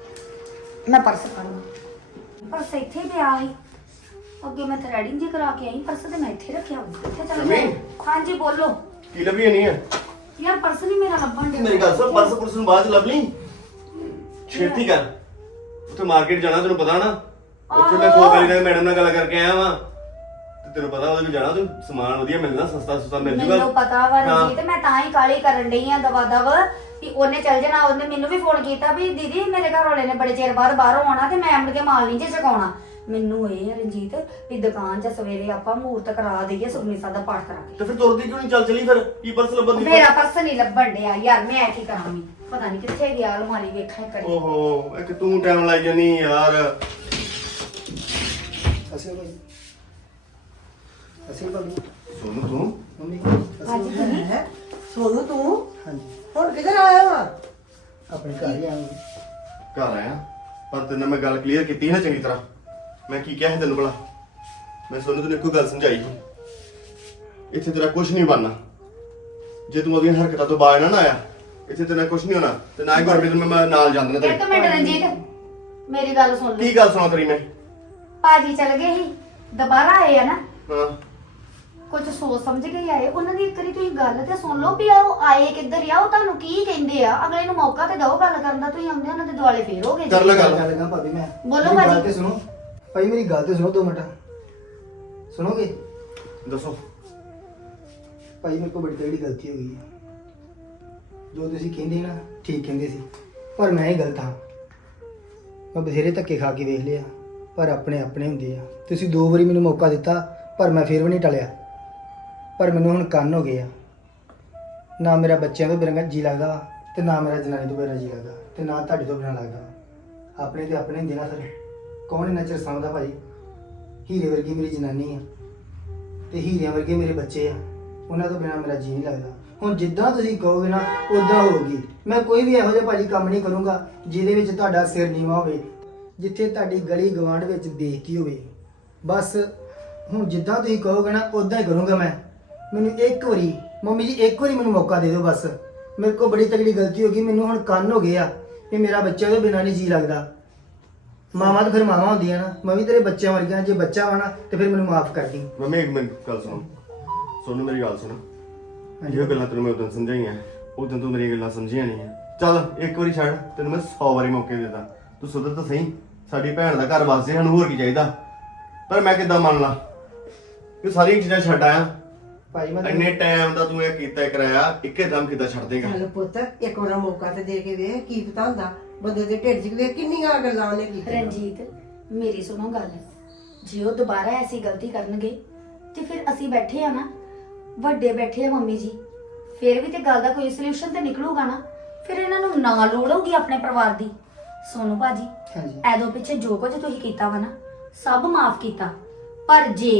[SPEAKER 1] ਮੈਂ ਪਰਸ ਫੜੂੰ। ਪਰਸ ਇੱਥੇ ਹੀ ਪਿਆ ਸੀ, ਅੱਗੇ ਮੈਂ ਥਰੈਡਿੰਗ ਜੀ ਕਰਾ ਕੇ ਆਈ। ਪਰਸ ਤੇ ਮੈਂ ਇੱਥੇ ਰੱਖਿਆ ਹੋਊ। ਇੱਥੇ ਚੱਲ ਗਿਆ।
[SPEAKER 4] ਸ਼ਮੀ।
[SPEAKER 1] ਹਾਂਜੀ ਬੋਲੋ।
[SPEAKER 4] ਕੀ ਲੱਭੀ ਨਹੀਂ ਆ?
[SPEAKER 1] ਯਾਰ ਪਰਸ ਨਹੀਂ ਮੇਰਾ ਲੱਭਣ ਡਿਆ।
[SPEAKER 4] ਮੇਰੀ ਗੱਲ ਸੁਣ, ਪਰਸ ਪੁਰਸ ਨੂੰ ਬਾਅਦ ਚ ਲੱਭ ਲਈ, ਛੇਤੀ ਕਰ। ਉੱਥੇ ਮਾਰਕੀਟ ਜਾਣਾ, ਤੈਨੂੰ ਪਤਾ ਨਾ। ਉੱਥੇ ਮੈਂ
[SPEAKER 1] ਆਹੋ।
[SPEAKER 4] ਫੋਨ ਕਰੀ ਨਾਲ ਮੈਡਮ ਨਾਲ ਗੱਲ ਕਰਕੇ ਆਇਆ ਵਾਂ, ਤੇ ਤੈਨੂੰ ਪਤਾ ਉਹਦੇ ਕੋਲ ਜਾਣਾ, ਤੇ ਸਮਾਨ ਵਧੀਆ ਮਿਲਣਾ, ਸਸਤਾ ਸੁਸਤਾ ਮਿਲ ਜੂਗਾ।
[SPEAKER 1] ਮੈਨੂੰ ਪਤਾ ਵਾ
[SPEAKER 4] ਹਾਂ।
[SPEAKER 1] ਰਣਜੀਤ, ਮੈਂ ਤਾਂ ਹੀ ਕਾਲੀ ਕਰਨ ਡਈ ਆ ਦਵਾ ਦਵ ਵੀ ਉਹਨੇ ਚੱਲ ਜਾਣਾ। ਉਹਨੇ ਮੈਨੂੰ ਵੀ ਫੋਨ ਕੀਤਾ ਵੀ ਦੀਦੀ ਮੇਰੇ ਘਰ ਵਾਲੇ ਨੇ ਬੜੇ ਚਿਰ ਬਾਅਦ ਬਾਹਰੋਂ ਆਉਣਾ ਤੇ ਮੈਂ ਮੁੜ ਕੇ ਮਾਲ ਨਹੀਂ ਜੇ ਚਕਾਉਣਾ। ਮੈਨੂੰ ਇਹ ਆ ਰਣਜੀਤ ਵੀ ਦੁਕਾਨ 'ਚ ਸਵੇਰੇ ਆਪਾਂ ਮਹੂਰਤ ਕਰਾ ਦਈਏ, ਸੁਖਮਨੀ ਸਾਹਿਬ ਦਾ ਪਾਠ ਕਰਾ ਕੇ।
[SPEAKER 4] ਤੇ ਫਿਰ ਤੁਰਦੀ ਕਿਉਂ ਨਹੀਂ? ਚੱਲ ਚਲੀ ਫਿਰ, ਕੀ ਪਰਸ ਲੱਭਣ ਦੀ?
[SPEAKER 1] ਮੇਰਾ ਪਰਸ ਨਹੀਂ ਲੱਭਣ ਡਿਆ ਯਾਰ, ਮੈਂ ਕੀ ਕਰਾਂਗੀ, ਪਤਾ ਨਹੀਂ ਕਿੱਥੇ ਗਿਆ। ਅਲਮਾਰੀ ਵੇਖਾਂ ਕਰੀ।
[SPEAKER 4] ਓਹੋ, ਇੱਕ ਤੂੰ ਟਾਈਮ ਲਾਈ ਜਾਨੀ ਯਾਰ।
[SPEAKER 5] ਅਸੀਂ ਭਾਈ ਅਸੀਂ ਭਾਈ
[SPEAKER 4] ਸੋਨੂੰ ਤੂੰ
[SPEAKER 5] ਮੰਮੀ
[SPEAKER 1] ਹਾਂਜੀ
[SPEAKER 5] ਅਸੀਂ
[SPEAKER 1] ਤੁਸੀਂ?
[SPEAKER 2] ਹੈ ਸੋਨੂੰ ਤੂੰ
[SPEAKER 5] ਹਾਂਜੀ
[SPEAKER 2] ਹੁਣ ਕਿੱਧਰ ਆਇਆ ਵਾ?
[SPEAKER 5] ਆਪਣੇ ਘਰ ਹੀ ਆਵਾਂਗੇ।
[SPEAKER 4] ਘਰ ਆਇਆ, ਪਰ ਤੈਨੂੰ ਮੈਂ ਗੱਲ ਕਲੀਅਰ ਕੀਤੀ ਸੀ ਨਾ ਚੰਗੀ ਤਰ੍ਹਾਂ। ਮੈਂ ਕੀ ਕਿਹਾ ਸੀ ਤੈਨੂੰ ਭਲਾ? ਮੈਂ ਸੋਨੂੰ ਤੈਨੂੰ ਇੱਕੋ ਗੱਲ ਸਮਝਾਈ ਸੀ, ਇੱਥੇ ਤੇਰਾ ਕੁਝ ਨਹੀਂ ਬਣਨਾ। ਜੇ ਤੂੰ ਉਹਦੀਆਂ ਹਰਕਤਾਂ ਤੋਂ ਬਾਹਰ ਨਾ ਆਇਆ, ਇੱਥੇ ਤੇਰਾ ਕੁਝ ਨਹੀਂ ਹੋਣਾ। ਤੇ ਨਾ ਹੀ ਗੁਰਪ੍ਰੀਤ ਨੂੰ ਮੈਂ ਨਾਲ ਜਾਂਦਾ ਤੇਰੇ।
[SPEAKER 1] ਇੱਕ ਮਿੰਟ ਰਣਜੀਤ, ਮੇਰੀ ਗੱਲ ਸੁਣ
[SPEAKER 4] ਕੀ
[SPEAKER 1] ਲੈ।
[SPEAKER 4] ਗੱਲ ਸੁਣਾ ਤੇਰੀ ਮੈਂ?
[SPEAKER 1] ਭਾਜੀ ਚਲ ਗਏ ਸੀ, ਦੁਬਾਰਾ ਆਏ ਆ ਨਾ,
[SPEAKER 4] ਹਾਂ,
[SPEAKER 1] ਕੁਝ ਸੋਚ ਸਮਝ ਕੇ ਹੀ ਆਏ। ਉਹਨਾਂ ਦੀ ਇੱਕ ਵਾਰੀ ਤੁਸੀਂ ਗੱਲ ਤੇ ਸੁਣ ਲਓ ਵੀ ਉਹ ਆਏ ਕਿੱਧਰ ਆ, ਉਹ ਤੁਹਾਨੂੰ ਕੀ ਕਹਿੰਦੇ ਆ। ਅਗਲੇ ਨੂੰ ਮੌਕਾ ਤੇ ਦਿਓ ਗੱਲ ਕਰਨ ਦਾ। ਤੁਸੀਂ ਆਉਂਦੇ ਉਹਨਾਂ ਦੇ ਦੁਆਲੇ ਫੇਰ ਹੋਗੇ
[SPEAKER 4] ਕਰ ਲੈ ਗੱਲ।
[SPEAKER 5] ਗੱਲ ਲੱਗਾ ਭਾਬੀ ਮੈਂ।
[SPEAKER 1] ਬੋਲੋ
[SPEAKER 5] ਮੇਰੀ ਗੱਲ
[SPEAKER 1] ਭਾਜੀ।
[SPEAKER 5] ਤੇ ਸੁਣੋ ਭਾਈ, ਮੇਰੀ ਗੱਲ ਤੇ ਸੁਣੋ 2 ਮਿੰਟ ਸੁਣੋਗੇ?
[SPEAKER 4] ਦੱਸੋ।
[SPEAKER 5] ਭਾਈ ਮੇਰੇ ਕੋਲ ਬੜੀ ਤਗੜੀ ਗਲਤੀ ਹੋ ਗਈ ਹੈ। ਜੋ ਤੁਸੀਂ ਕਹਿੰਦੇ ਨਾ ਠੀਕ ਕਹਿੰਦੇ ਸੀ, ਪਰ ਮੈਂ ਹੀ ਗਲਤ ਹਾਂ। ਮੈਂ ਬਥੇਰੇ ਧੱਕੇ ਖਾ ਕੇ ਵੇਖ ਲਿਆ, ਪਰ ਆਪਣੇ ਆਪਣੇ ਹੁੰਦੇ ਆ। ਤੁਸੀਂ 2 ਵਾਰੀ ਮੈਨੂੰ ਮੌਕਾ ਦਿੱਤਾ, ਪਰ ਮੈਂ ਫਿਰ ਵੀ ਨਹੀਂ ਟਲਿਆ। ਪਰ ਮੈਨੂੰ ਹੁਣ ਕੰਨ ਹੋ ਗਏ ਆ। ਨਾ ਮੇਰਾ ਬੱਚਿਆਂ ਤੋਂ ਬਿਨਾਂ ਜੀ ਲੱਗਦਾ ਵਾ, ਤੇ ਨਾ ਮੇਰਾ ਜਨਾਨੀ ਤੋਂ ਬਿਨਾਂ ਜੀ ਲੱਗਦਾ, ਤੇ ਨਾ ਤੁਹਾਡੇ ਤੋਂ ਬਿਨਾਂ ਲੱਗਦਾ ਵਾ। ਆਪਣੇ ਤੇ ਆਪਣੇ ਹੁੰਦੇ ਨਾ ਫਿਰ, ਕੌਣ ਇੰਨਾ ਚਿਰ ਸਮਝਦਾ ਭਾਜੀ? ਹੀਰੇ ਵਰਗੀ ਮੇਰੀ ਜਨਾਨੀ ਆ, ਤੇ ਹੀਰਿਆਂ ਵਰਗੇ ਮੇਰੇ ਬੱਚੇ ਆ, ਉਹਨਾਂ ਤੋਂ ਬਿਨਾਂ ਮੇਰਾ ਜੀ ਨਹੀਂ ਲੱਗਦਾ। ਹੁਣ ਜਿੱਦਾਂ ਤੁਸੀਂ ਕਹੋਗੇ ਨਾ ਉਦਾਂ ਹੋਊਗੀ। ਮੈਂ ਕੋਈ ਵੀ ਇਹੋ ਜਿਹਾ ਭਾਜੀ ਕੰਮ ਨਹੀਂ ਕਰੂੰਗਾ ਜਿਹਦੇ ਵਿੱਚ ਤੁਹਾਡਾ ਸਿਰ ਨੀਵਾਂ ਹੋਵੇ, ਜਿੱਥੇ ਤੁਹਾਡੀ ਗਲੀ ਗਵਾਂਢ ਵਿੱਚ ਬੇਇੱਜ਼ਤੀ ਹੋਵੇ। ਬਸ ਹੁਣ ਜਿੱਦਾਂ ਤੁਸੀਂ ਕਹੋਗੇ ਨਾ ਉਦਾਂ ਹੀ ਕਰੂੰਗਾ ਮੈਂ। ਮੈਨੂੰ ਇੱਕ ਵਾਰੀ ਮੰਮੀ ਜੀ ਇੱਕ ਵਾਰੀ ਮੈਨੂੰ ਮੌਕਾ ਦੇ ਦਿਓ ਬਸ। ਮੇਰੇ ਕੋਲ ਬੜੀ ਤਗੜੀ ਗਲਤੀ ਹੋ ਗਈ, ਮੈਨੂੰ ਹੁਣ ਕੰਨ ਹੋ ਗਏ ਆ ਕਿ ਮੇਰਾ ਬੱਚਾ ਉਹਦੇ ਬਿਨਾਂ ਨਹੀਂ ਜੀ ਲੱਗਦਾ। ਮਾਵਾਂ ਤਾਂ ਫਿਰ ਮਾਵਾਂ ਹੁੰਦੀਆਂ ਨਾ, ਮੈਂ ਵੀ ਤੇਰੇ ਬੱਚਿਆਂ ਵਰਗੀਆਂ, ਜੇ ਬੱਚਾ ਵਾ ਨਾ ਤੇ ਫਿਰ ਮੈਨੂੰ ਮਾਫ ਕਰ ਦੀ।
[SPEAKER 4] ਮੰਮੀ ਇੱਕ ਮਿੰਟ ਗੱਲ ਸੁਣ ਮੇਰੀ ਗੱਲ ਸੁਣ। ਜਿਹੜੀਆਂ ਗੱਲਾਂ ਤੈਨੂੰ ਮੈਂ ਉਦੋਂ ਸਮਝਾਈਆਂ, ਉਦੋਂ ਤੂੰ ਮੇਰੀਆਂ ਗੱਲਾਂ ਸਮਝੀਆਂ ਨਹੀਂ ਆ। ਚੱਲ ਇੱਕ ਵਾਰੀ ਛੱਡ, ਤੈਨੂੰ ਮੈਂ 100 ਵਾਰੀ ਮੌਕੇ ਦੇਦਾ, ਤੂੰ ਸੁਧਰ ਤਾਂ ਸਹੀ। ਸਾਡੀ ਭੈਣ ਦਾ ਘਰ ਵਾਸਤੇ ਸਾਨੂੰ ਹੋਰ ਕੀ ਚਾਹੀਦਾ। ਪਰ ਮੈਂ ਕਿੱਦਾਂ ਮੰਨ ਲਾ ਕਿ ਸਾਰੀਆਂ ਚੀਜ਼ਾਂ ਛੱਡ ਆਇਆ।
[SPEAKER 5] ਭਾਈ ਮੈਂ
[SPEAKER 4] ਇੰਨੇ ਟਾਈਮ ਦਾ ਤੂੰ ਇਹ ਕੀਤਾ ਕਰਾਇਆ, ਇੱਕੇ ਦਮ ਕਿੱਦਾਂ ਛੱਡ ਦੇਗਾ?
[SPEAKER 2] ਚੱਲ ਪੁੱਤ ਇੱਕ ਵਾਰ ਮੌਕਾ ਤੇ ਦੇ ਕੇ ਵੇਖ, ਕੀ ਪਤਾ ਹੁੰਦਾ ਬੰਦੇ ਦੇ ਢਿੱਡ 'ਚ ਵੇਖ ਕਿੰਨੀਆਂ ਗੱਲਾਂ ਉਹਨੇ ਕੀਤੀਆਂ।
[SPEAKER 1] ਰਣਜੀਤ ਮੇਰੀ ਸੁਣੋ ਗੱਲ, ਜੇ ਉਹ ਦੁਬਾਰਾ ਐਸੀ ਗਲਤੀ ਕਰਨਗੇ ਤੇ ਫਿਰ ਅਸੀਂ ਬੈਠੇ ਆ ਨਾ, ਵੱਡੇ ਬੈਠੇ ਆ ਮੰਮੀ ਜੀ, ਫਿਰ ਵੀ ਤੇ ਗੱਲ ਦਾ ਕੋਈ ਸੋਲੂਸ਼ਨ ਤੇ ਨਿਕਲੂਗਾ ਨਾ। ਫਿਰ ਇਹਨਾਂ ਨੂੰ ਨਾ ਲੋੜ ਹੋਊਗੀ ਆਪਣੇ ਪਰਿਵਾਰ ਦੀ। ਸੋਨੂ ਭਾਜੀ
[SPEAKER 5] ਹਾਂਜੀ
[SPEAKER 1] ਐਦੋਂ ਪਿੱਛੇ ਜੋ ਕੁਝ ਤੁਸੀਂ ਕੀਤਾ ਵਾ ਨਾ, ਸਭ ਮਾਫ ਕੀਤਾ। ਪਰ ਜੇ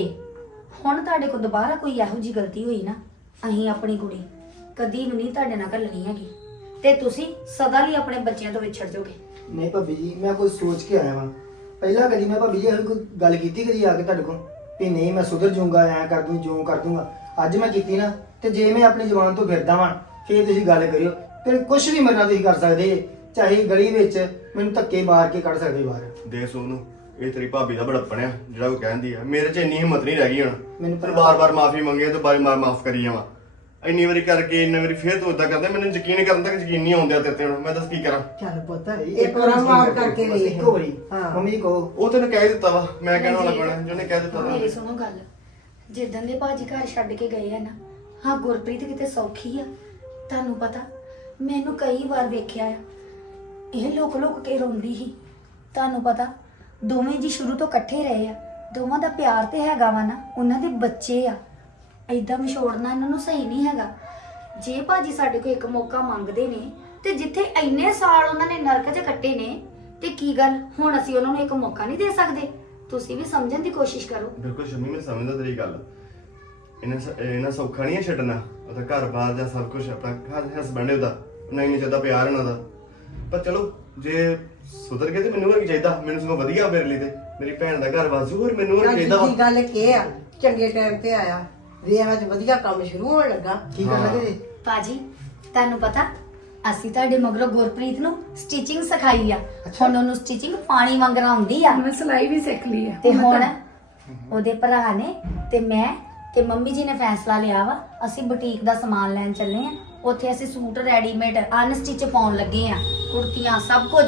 [SPEAKER 1] ਹੁਣ ਤੁਹਾਡੇ ਕੋਲ ਦੁਬਾਰਾ ਕੋਈ ਇਹੋ ਜੀ ਗਲਤੀ ਹੋਈ ਨਾ, ਅਸੀਂ ਆਪਣੀ ਕੁੜੀ ਕਦੀ ਵੀ ਨਹੀਂ ਤੁਹਾਡੇ ਨਾਲ ਘੱਲਣੀ ਹੈਗੀ, ਤੇ ਤੁਸੀਂ ਸਦਾ ਲਈ ਆਪਣੇ ਬੱਚਿਆਂ ਤੋਂ ਵਿਛੜ ਜਾਓਗੇ।
[SPEAKER 5] ਨਹੀਂ ਭਾਬੀ ਜੀ, ਮੈਂ ਕੋਈ ਸੋਚ ਕੇ ਆਇਆ ਵਾਂ। ਪਹਿਲਾਂ ਕਦੀ ਮੈਂ ਭਾਬੀ ਜੀ ਇਹੋ ਕੋਈ ਗੱਲ ਕੀਤੀ ਕਦੀ ਆ ਕੇ ਤੁਹਾਡੇ ਕੋਲ ਵੀ ਨਹੀਂ ਮੈਂ ਸੁਧਰ ਜਾਊਂਗਾ, ਐਂ ਕਰ ਦੂੰ ਜੋ ਕਰ ਦੂੰਗਾ। ਅੱਜ ਮੈਂ ਕੀਤੀ ਨਾ, ਤੇ ਜੇ ਮੈਂ ਆਪਣੀ ਜ਼ੁਬਾਨ ਤੋਂ ਫਿਰਦਾ ਵਾਂ ਫਿਰ ਤੁਸੀਂ ਗੱਲ ਕਰਿਓ। ਫਿਰ ਕੁਝ ਵੀ ਮੇਰੇ ਨਾਲ ਤੁਸੀਂ ਕਰ ਸਕਦੇ ਜੇ, ਚਾਹੇ ਗਲੀ ਵਿੱਚ ਮੈਨੂੰ ਧੱਕੇ ਮਾਰ ਕੇ ਕੱਢ ਸਕਦੇ ਬਾਹਰ।
[SPEAKER 4] ਦੇ ਸੋਨੂੰ, ਇਹ ਤੇਰੀ ਭਾਬੀ ਦਾ ਬੜਪਣ ਆ ਜਿਹੜਾ ਉਹ ਕਹਿੰਦੀ ਆ। ਮੇਰੇ 'ਚ ਇੰਨੀ ਹਿੰਮਤ ਨਹੀਂ ਰਹਿ ਗਈ ਹੁਣ
[SPEAKER 5] ਮੈਨੂੰ
[SPEAKER 4] ਤੈਨੂੰ ਬਾਰ-ਬਾਰ ਮਾਫੀ ਮੰਗੇ ਤੇ ਬਾਰ-ਬਾਰ ਮਾਫ ਕਰੀ ਜਾਵਾਂ। ਇੰਨੀ ਵਾਰੀ ਕਰਕੇ ਇੰਨੀ ਵਾਰੀ ਫੇਰ ਤੂੰ ਏਦਾਂ ਕਰਦਾ, ਮੈਨੂੰ ਯਕੀਨ ਕਰਨ ਤੱਕ ਯਕੀਨ ਨਹੀਂ ਆਉਂਦਾ ਤੇਰੇ ਤੇ। ਹੁਣ ਮੈਂ ਦੱਸ ਕੀ ਕਰਾਂ?
[SPEAKER 2] ਚੱਲ ਪੁੱਤ ਇੱਕ ਵਾਰ ਮਾਫ ਕਰਕੇ ਗਈ
[SPEAKER 5] ਇੱਕੋ ਵਾਰੀ।
[SPEAKER 2] ਹਾਂ
[SPEAKER 5] ਮੰਮੀ ਜੀ ਕਹੋ।
[SPEAKER 4] ਉਹ ਤੈਨੂੰ ਕਹਿ ਦਿੱਤਾ ਵਾ, ਮੈਂ ਕਹਿਣਾ ਵਾਲਾ ਕੋਣ ਜਿਹਨੇ ਕਹਿ ਦਿੱਤਾ
[SPEAKER 1] ਮੇਰੀ
[SPEAKER 4] ਵਾ।
[SPEAKER 1] ਸੁਣੋ ਗੱਲ, ਜਿੱਦਣ ਦੇ ਭਾਜੀ ਘਰ ਛੱਡ ਕੇ ਗਏ ਆ ਨਾ, ਹਾਂ ਗੁਰਪ੍ਰੀਤ ਕਿਤੇ ਸੌਖੀ ਆ? ਤੁਹਾਨੂੰ ਪਤਾ ਮੈਨੂੰ ਕਈ ਵਾਰ ਵੇਖਿਆ ਆ, ਇਹ ਲੁਕ ਲੁਕ ਕੇ ਰੋਂਦੀ ਸੀ। ਤੁਹਾਨੂੰ ਪਤਾ ਦੋਵੇਂ ਜੀ ਸ਼ੁਰੂ ਤੋਂ ਇਕੱਠੇ ਰਹੇ ਆ, ਦੋਵਾਂ ਦਾ ਪਿਆਰ ਤੇ ਹੈਗਾ ਵਾ ਨਾ, ਉਹਨਾਂ ਦੇ ਬੱਚੇ ਆ। ਏਦਾਂ ਵਿਛੋੜਨਾ ਇਹਨਾਂ ਨੂੰ ਸਹੀ ਨਹੀਂ ਹੈਗਾ। ਜੇ ਭਾਜੀ ਸਾਡੇ ਕੋਲ ਇੱਕ ਮੌਕਾ ਮੰਗਦੇ ਨੇ, ਤੇ ਜਿੱਥੇ ਇੰਨੇ ਸਾਲ ਉਹਨਾਂ ਨੇ ਨਰਕ 'ਚ ਕੱਟੇ ਨੇ, ਤੇ ਕੀ ਗੱਲ ਹੁਣ ਅਸੀਂ ਉਹਨਾਂ ਨੂੰ ਇੱਕ ਮੌਕਾ ਨਹੀਂ ਦੇ ਸਕਦੇ? ਤੁਸੀਂ ਵੀ ਸਮਝਣ ਦੀ ਕੋਸ਼ਿਸ਼ ਕਰੋ।
[SPEAKER 4] ਬਿਲਕੁਲ ਸ਼ਮੀ, ਮੈਂ ਸਮਝਦਾ ਤੇਰੀ ਗੱਲ। ਇਹਨਾਂ ਸੌਖਾ ਨਹੀਂ ਹੈ ਛੱਡਣਾ ਉਹਦਾ ਘਰ-ਬਾਰ ਜਾਂ ਸਭ ਕੁਝ, ਆਪਣਾ ਹਸਬੈਂਡ ਉਹਦਾ ਉਹਨਾਂ ਇੰਨਾ ਜ਼ਿਆਦਾ ਪਿਆਰ ਉਹਨਾਂ ਦਾ। ਪਰ ਚਲੋ ਜੇ ਸੁਧਰ ਗਏ ਤੇ ਮੈਨੂੰ ਹੋਰ ਕੀ ਚਾਹੀਦਾ? ਮੈਨੂੰ ਸਗੋਂ ਵਧੀਆ ਮੇਰੇ ਲਈ, ਤੇ ਮੇਰੀ ਭੈਣ ਦਾ ਘਰ ਵਾਸੂ, ਹੋਰ ਮੈਨੂੰ ਹੋਰ ਕੀ ਚਾਹੀਦਾ?
[SPEAKER 2] ਕੀ ਗੱਲ ਕੀ ਆ, ਚੰਗੇ ਟਾਈਮ ਤੇ ਆਇਆ, ਵੇਖ ਅੱਜ ਵਧੀਆ ਕੰਮ ਸ਼ੁਰੂ ਹੋਣ ਲੱਗਾ।
[SPEAKER 5] ਕੀ ਕਰ ਲੱਗੇ ਜੀ?
[SPEAKER 1] ਭਾਜੀ ਤੁਹਾਨੂੰ ਪਤਾ ਅਸੀਂ ਤੁਹਾਡੇ ਮਗਰੋਂ ਗੁਰਪ੍ਰੀਤ ਨੂੰ ਸਟਿਚਿੰਗ ਸਿਖਾਈ ਆ। ਹੁਣ ਉਹਨੂੰ ਸਟਿਚਿੰਗ ਪਾਣੀ ਵਾਂਗਰ ਆਉਂਦੀ ਆ,
[SPEAKER 3] ਮੈਂ ਸਿਲਾਈ ਵੀ ਸਿੱਖ ਲਈ ਹੈ।
[SPEAKER 1] ਤੇ ਹੁਣ ਉਹਦੇ ਭਰਾ ਨੇ ਤੇ ਮੈਂ ਤੇ ਮੰਮੀ ਜੀ ਨੇ ਫੈਸਲਾ ਲਿਆ ਵਾ, ਅਸੀਂ ਬੁਟੀਕ ਦਾ ਸਮਾਨ ਲੈਣ ਚੱਲੇ ਆ। ਉੱਥੇ ਅਸੀਂ ਸੂਟ ਰੈਡੀਮੇਡ ਅਨਸਟਿਚ ਪਾਉਣ ਲੱਗੇ ਆ, ਕੁੜਤੀਆਂ ਸਭ ਕੁਝ,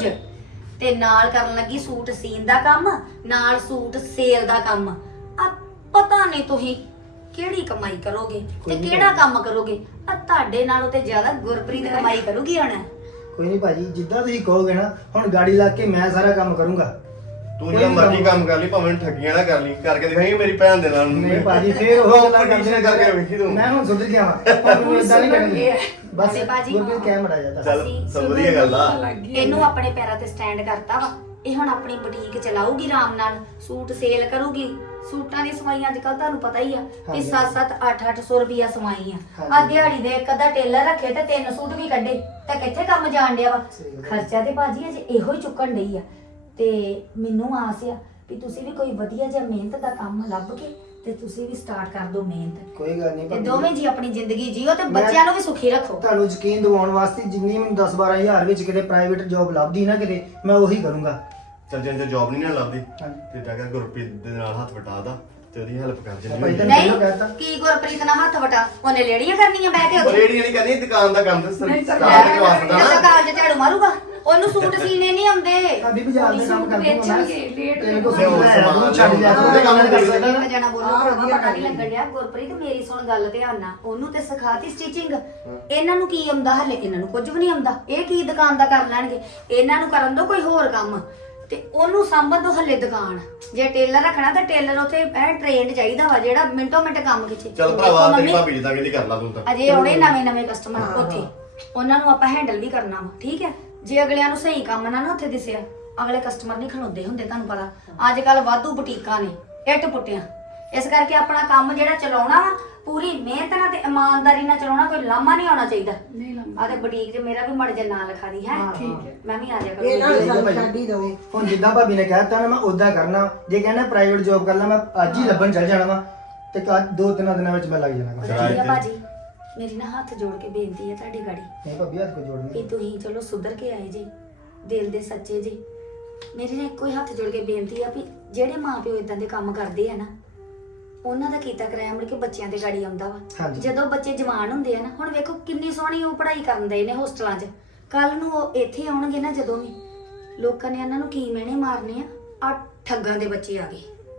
[SPEAKER 1] ਤੇ ਨਾਲ ਕਰਨ ਲੱਗੀ ਸੂਟ ਸੀਨ ਦਾ ਕੰਮ, ਨਾਲ ਸੂਟ ਸੇਲ ਦਾ ਕੰਮ। ਆ ਪਤਾ ਨਹੀਂ ਤੁਸੀਂ ਕਿਹੜੀ ਕਮਾਈ ਕਰੋਗੇ ਤੇ ਕਿਹੜਾ ਕੰਮ ਕਰੋਗੇ। ਆ ਤੁਹਾਡੇ ਨਾਲੋਂ ਤੇ ਜ਼ਿਆਦਾ ਗੁਰਪ੍ਰੀਤ ਕਮਾਈ ਕਰੂਗੀ ਹੁਣ।
[SPEAKER 5] ਕੋਈ ਨਹੀਂ ਭਾਜੀ, ਜਿੱਦਾਂ ਤੁਸੀਂ ਕਹੋਗੇ ਨਾ, ਹੁਣ ਗਾੜੀ ਲਾ ਕੇ ਮੈਂ ਸਾਰਾ ਕੰਮ ਕਰੂੰਗਾ।
[SPEAKER 4] ਤੂੰ ਜਿਹੜਾ ਮਰਜ਼ੀ ਕੰਮ ਕਰ ਲਈ, ਭਾਵੇਂ ਠੱਗੀਆਂ ਨਾ ਕਰ ਲਈ, ਕਰਕੇ ਦਿਖਾਈ ਮੇਰੀ ਭੈਣ ਦੇ ਨਾਲ।
[SPEAKER 5] ਨਹੀਂ ਭਾਜੀ, ਫੇਰ ਉਹ ਗੱਲਾਂ
[SPEAKER 4] ਕੰਡੀਸ਼ਨ ਕਰਕੇ ਵੇਖੀ ਤੂੰ।
[SPEAKER 5] ਮੈਂ ਹੁਣ ਸੁਧਰ ਗਿਆ ਵਾਂ, ਹੁਣ ਇਦਾਂ ਨਹੀਂ ਕਰਨੀ ਬਸ।
[SPEAKER 1] ਤੇ ਭਾਜੀ,
[SPEAKER 5] ਗੁਰਪ੍ਰੀਤ ਕਹਿ ਮੜਾ ਜਾਂਦਾ।
[SPEAKER 4] ਚੱਲ ਸਭ ਵਧੀਆ ਗੱਲ ਆ।
[SPEAKER 1] ਇਹਨੂੰ ਆਪਣੇ ਪੈਰਾਂ ਤੇ ਸਟੈਂਡ ਕਰਤਾ ਵਾ। ਇਹ ਹੁਣ ਆਪਣੀ ਬੁਟੀਕ ਚਲਾਊਗੀ ਆਰਾਮ ਨਾਲ, ਸੂਟ ਸੇਲ ਕਰੂਗੀ। ਸੂਟਾਂ ਦੀ ਸਵਾਈਆਂ ਅੱਜ ਕੱਲ ਤੁਹਾਨੂੰ ਪਤਾ ਹੀ ਆ ਕਿ 7-7 8-800 ਰੁਪਿਆ ਸਵਾਈ ਆ। ਆ ਦਿਹਾੜੀ ਦੇ ਇੱਕ ਅੱਧਾ ਟੇਲਰ ਰੱਖੇ ਤੇ 3 ਸੂਟ ਵੀ ਕੱਢੇ ਤਾਂ ਕਿੱਥੇ ਕੰਮ ਜਾਣ ਡਿਆ ਵਾ? ਖਰਚਾ ਤੇ ਭਾਜੀ ਅਜੇ ਇਹੋ ਹੀ ਚੁੱਕਣ ਡਈ ਆ। ਤੇ ਮੈਨੂੰ ਆਸ ਆ ਵੀ ਤੁਸੀਂ ਵੀ ਕੋਈ ਵਧੀਆ ਜਿਹਾ ਮਿਹਨਤ ਦਾ ਕੰਮ ਲੱਭ ਕੇ ਤੇ ਤੁਸੀਂ ਵੀ ਸਟਾਰਟ ਕਰ ਦਿਓ ਮਿਹਨਤ।
[SPEAKER 5] ਕੋਈ ਗੱਲ ਨਹੀਂ
[SPEAKER 1] ਤੇ
[SPEAKER 5] ਭਾਬੀ
[SPEAKER 1] ਦੋਵੇਂ ਜੀ ਆਪਣੀ ਜ਼ਿੰਦਗੀ ਜੀਓ ਤੇ ਬੱਚਿਆਂ ਨੂੰ ਵੀ ਸੁਖੀ ਰੱਖੋ।
[SPEAKER 5] ਤੁਹਾਨੂੰ ਯਕੀਨ ਦਿਵਾਉਣ ਵਾਸਤੇ ਜਿੰਨੀ ਮੈਨੂੰ 10-12 ਹਜ਼ਾਰ ਵਿੱਚ ਕਿਤੇ ਪ੍ਰਾਈਵੇਟ ਜੌਬ ਲੱਭਦੀ ਨਾ ਕਿਤੇ, ਮੈਂ ਉਹੀ ਕਰੂੰਗਾ।
[SPEAKER 4] ਚੱਲ ਜੇ ਜੌਬ ਨਹੀਂ ਨਾ ਲੱਭਦੀ
[SPEAKER 5] ਹਾਂਜੀ।
[SPEAKER 4] ਤੇ ਜਾ ਕੇ ਗੁਰਪ੍ਰੀਤ ਦੇ ਨਾਲ ਹੱਥ ਵਟਾ ਦਾ ਤੇ ਉਹਦੀ ਹੈਲਪ ਕਰ
[SPEAKER 5] ਭਾਈ
[SPEAKER 4] ਜੰਨੀ।
[SPEAKER 5] ਤਾਂ
[SPEAKER 1] ਨਹੀਂ
[SPEAKER 5] ਮੈਨੂੰ ਕਹਿਤਾ।
[SPEAKER 1] ਕੀ ਗੁਰਪ੍ਰੀਤ ਨਾਲ ਹੱਥ ਵਟਾ, ਉਹਨੇ ਲੇੜੀਆਂ ਕਰਨੀਆਂ ਬਹਿ ਕੇ ਉੱਥੇ?
[SPEAKER 4] ਰੇੜੀ ਵਾਲੀ ਕਰਨੀ ਦੁਕਾਨ ਦਾ ਕੰਮ ਤੇ
[SPEAKER 3] ਨਹੀਂ,
[SPEAKER 4] ਸਰਕਾਰ ਦੇ ਵਾਸਤਾ
[SPEAKER 1] ਜਦੋਂ
[SPEAKER 4] ਨਾ।
[SPEAKER 1] ਕਾਲਜ ਝਾੜੂ ਮਾਰੂਗਾ, ਉਹਨੂੰ ਸੂਟ ਸੀਨੇ ਨਹੀਂ ਆਉਂਦੇ।
[SPEAKER 5] ਭਾਬੀ ਬਾਜ਼ਾਰ ਦੇ ਕੰਮ ਕਰਦੀ ਹਾਂ ਮੈਂ।
[SPEAKER 3] ਲੇਟ
[SPEAKER 5] ਤੇਰੇ ਕੋਲ
[SPEAKER 4] ਲਿਆਓ
[SPEAKER 5] ਸੂਟ ਲੈ ਆ,
[SPEAKER 4] ਸਮਾਨ,
[SPEAKER 5] ਛੱਡ ਜਾ ਤੂੰ,
[SPEAKER 4] ਲਿਆਓ।
[SPEAKER 5] ਕੰਮ ਨਹੀਂ ਕਰ ਸਕਦਾ ਨਾ।
[SPEAKER 1] ਇੱਕ ਜਣਾ ਬੋਲੋ ਭਰਾਵਾ, ਪਤਾ ਨਹੀਂ ਲੱਗਣ ਡਿਆ। ਗੁਰਪ੍ਰੀਤ ਮੇਰੀ ਸੁਣ ਗੱਲ ਧਿਆਨ ਨਾਲ, ਉਹਨੂੰ ਤੇ ਸਿਖਾਤੀ ਸਟਿਚਿੰਗ। ਇਹਨਾਂ ਨੂੰ ਕੀ ਆਉਂਦਾ ਹਲੇ? ਇਹਨਾਂ ਨੂੰ ਕੁਝ ਵੀ ਨਹੀਂ ਆਉਂਦਾ। ਇਹ ਕੀ ਦੁਕਾਨ ਦਾ ਕਰ ਲੈਣਗੇ? ਇਹਨਾਂ ਨੂੰ ਕਰਨ ਦੋ ਕੋਈ ਹੋਰ ਕੰਮ, ਤੇ ਉਹਨੂੰ ਸਾਂਭਣ ਦੋ ਹਲੇ ਦੁਕਾਨ। ਜੇ ਟੇਲਰ ਰੱਖਣਾ ਤਾਂ ਟੇਲਰ ਉੱਥੇ ਐ ਟ੍ਰੇਨਡ ਚਾਹੀਦਾ ਵਾ, ਜਿਹੜਾ ਮਿੰਟੋ ਮਿੰਟ ਕੰਮ ਖਿੱਚੇ।
[SPEAKER 4] ਚੱਲ ਭਰਾਵਾ ਤੇਰੀ ਭਾਬੀ ਜਿੱਦਾਂ ਕਹਿੰਦੀ ਕਰ ਲਾ ਤੂੰ ਤਾਂ।
[SPEAKER 1] ਅਜੇ ਆਉਣੇ ਨਵੇਂ ਕਸਟਮਰ ਉੱਥੇ, ਉਹਨਾਂ ਨੂੰ ਆਪਾਂ ਹੈਂਡਲ ਵੀ ਕਰਨਾ ਵਾ, ਠੀਕ ਹੈ? ਜੇ ਅਗਲਿਆਂ ਨੂੰ ਸਹੀ ਕੰਮ ਨਾ ਉੱਥੇ ਦਿਸਿਆ, ਅਗਲੇ ਕਸਟਮਰ ਨਹੀਂ ਖਲੋਂਦੇ ਹੁੰਦੇ। ਤੁਹਾਨੂੰ ਪਤਾ ਅੱਜ ਕੱਲ ਵਾਧੂ ਬੁਟੀਕਾਂ ਨੇ ਇੱਟ ਪੁੱਟਿਆਂ। ਇਸ ਕਰਕੇ ਆਪਣਾ ਕੰਮ ਜਿਹੜਾ ਚਲਾਉਣਾ ਵਾ, ਪੂਰੀ ਮਿਹਨਤ ਨਾਲ ਤੇ ਇਮਾਨਦਾਰੀ ਨਾਲ ਚਲਾਉਣਾ, ਕੋਈ ਲਾਮਾ ਨਹੀਂ ਆਉਣਾ ਚਾਹੀਦਾ।
[SPEAKER 3] ਨਹੀਂ ਲੰਮਾ।
[SPEAKER 1] ਆ ਤੇ ਬੁਟੀਕ 'ਚ ਮੇਰਾ ਵੀ ਮੜ ਜਾ ਨਾਂ ਲਿਖਾ ਦੀ ਹੈ।
[SPEAKER 3] ਠੀਕ ਹੈ।
[SPEAKER 1] ਮੈਂ ਵੀ ਆ ਜਾ
[SPEAKER 2] ਇਹ ਨਾਲ
[SPEAKER 1] ਕਰੂੰਗੀ।
[SPEAKER 2] ਸਾਨੂੰ ਛੱਡ ਹੀ ਦਵੇ।
[SPEAKER 5] ਹੁਣ ਜਿੱਦਾਂ ਭਾਬੀ ਨੇ ਕਹਿਤਾ ਨਾ, ਮੈਂ ਉਦਾਂ ਕਰਨਾ। ਜੇ ਕਹਿੰਦਾ ਪ੍ਰਾਈਵੇਟ ਜੌਬ ਕਰ ਲਾ, ਮੈਂ ਅੱਜ ਹੀ ਲੱਭਣ ਚੱਲ ਜਾਣਾ ਵਾ। ਤੇ 2-3 ਦਿਨਾਂ ਵਿੱਚ ਮੈਂ ਲੱਗ ਜਾਣਾ ਕੰਮ।
[SPEAKER 1] ਪਤਾ ਕੀ ਆ ਭਾਜੀ, ਮੇਰੀ ਨਾ ਹੱਥ ਜੋੜ ਕੇ ਬੇਨਤੀ ਹੈ ਤੁਹਾਡੀ ਗਾੜੀ
[SPEAKER 5] ਨਹੀਂ ਭਾਬੀ ਹੱਥ ਕੋ ਜੋੜਨੀ।
[SPEAKER 1] ਕਿ ਤੁਸੀਂ ਚਲੋ ਸੁਧਰ ਕੇ ਆਏ ਜੀ, ਦਿਲ ਦੇ ਸੱਚੇ ਜੀ। ਮੇਰੀ ਨਾ ਇੱਕੋ ਹੀ ਹੱਥ ਜੋੜ ਕੇ ਬੇਨਤੀ ਆ ਵੀ ਜਿਹੜੇ ਮਾਪਿਓ ਇਦਾਂ ਦੇ ਕੰਮ ਕਰਦੇ ਆ ਨਾ, ਉਹਨਾਂ ਦਾ ਕੀਤਾ ਕਰਾਇਆ ਮੁੜ ਕੇ ਬੱਚਿਆਂ ਦੇ ਗਾੜੀ ਆਉਂਦਾ ਵਾ।
[SPEAKER 5] ਹਾਂਜੀ।
[SPEAKER 1] ਜਦੋਂ ਬੱਚੇ ਜਵਾਨ ਹੁੰਦੇ ਆ ਨਾ, ਹੁਣ ਵੇਖੋ ਕਿੰਨੀ ਸੋਹਣੀ ਉਹ ਪੜ੍ਹਾਈ ਕਰਨ ਦੇ ਨੇ ਹੋਸਟਲਾਂ 'ਚ, ਕੱਲ ਨੂੰ ਉਹ ਇੱਥੇ ਆਉਣਗੇ ਨਾ, ਜਦੋਂ ਵੀ ਲੋਕਾਂ ਨੇ ਇਹਨਾਂ ਨੂੰ ਕੀ ਮਿਹਣੇ ਮਾਰਨੇ ਆ ਠੱਗਾਂ ਦੇ ਬੱਚੇ ਆ ਗਏ,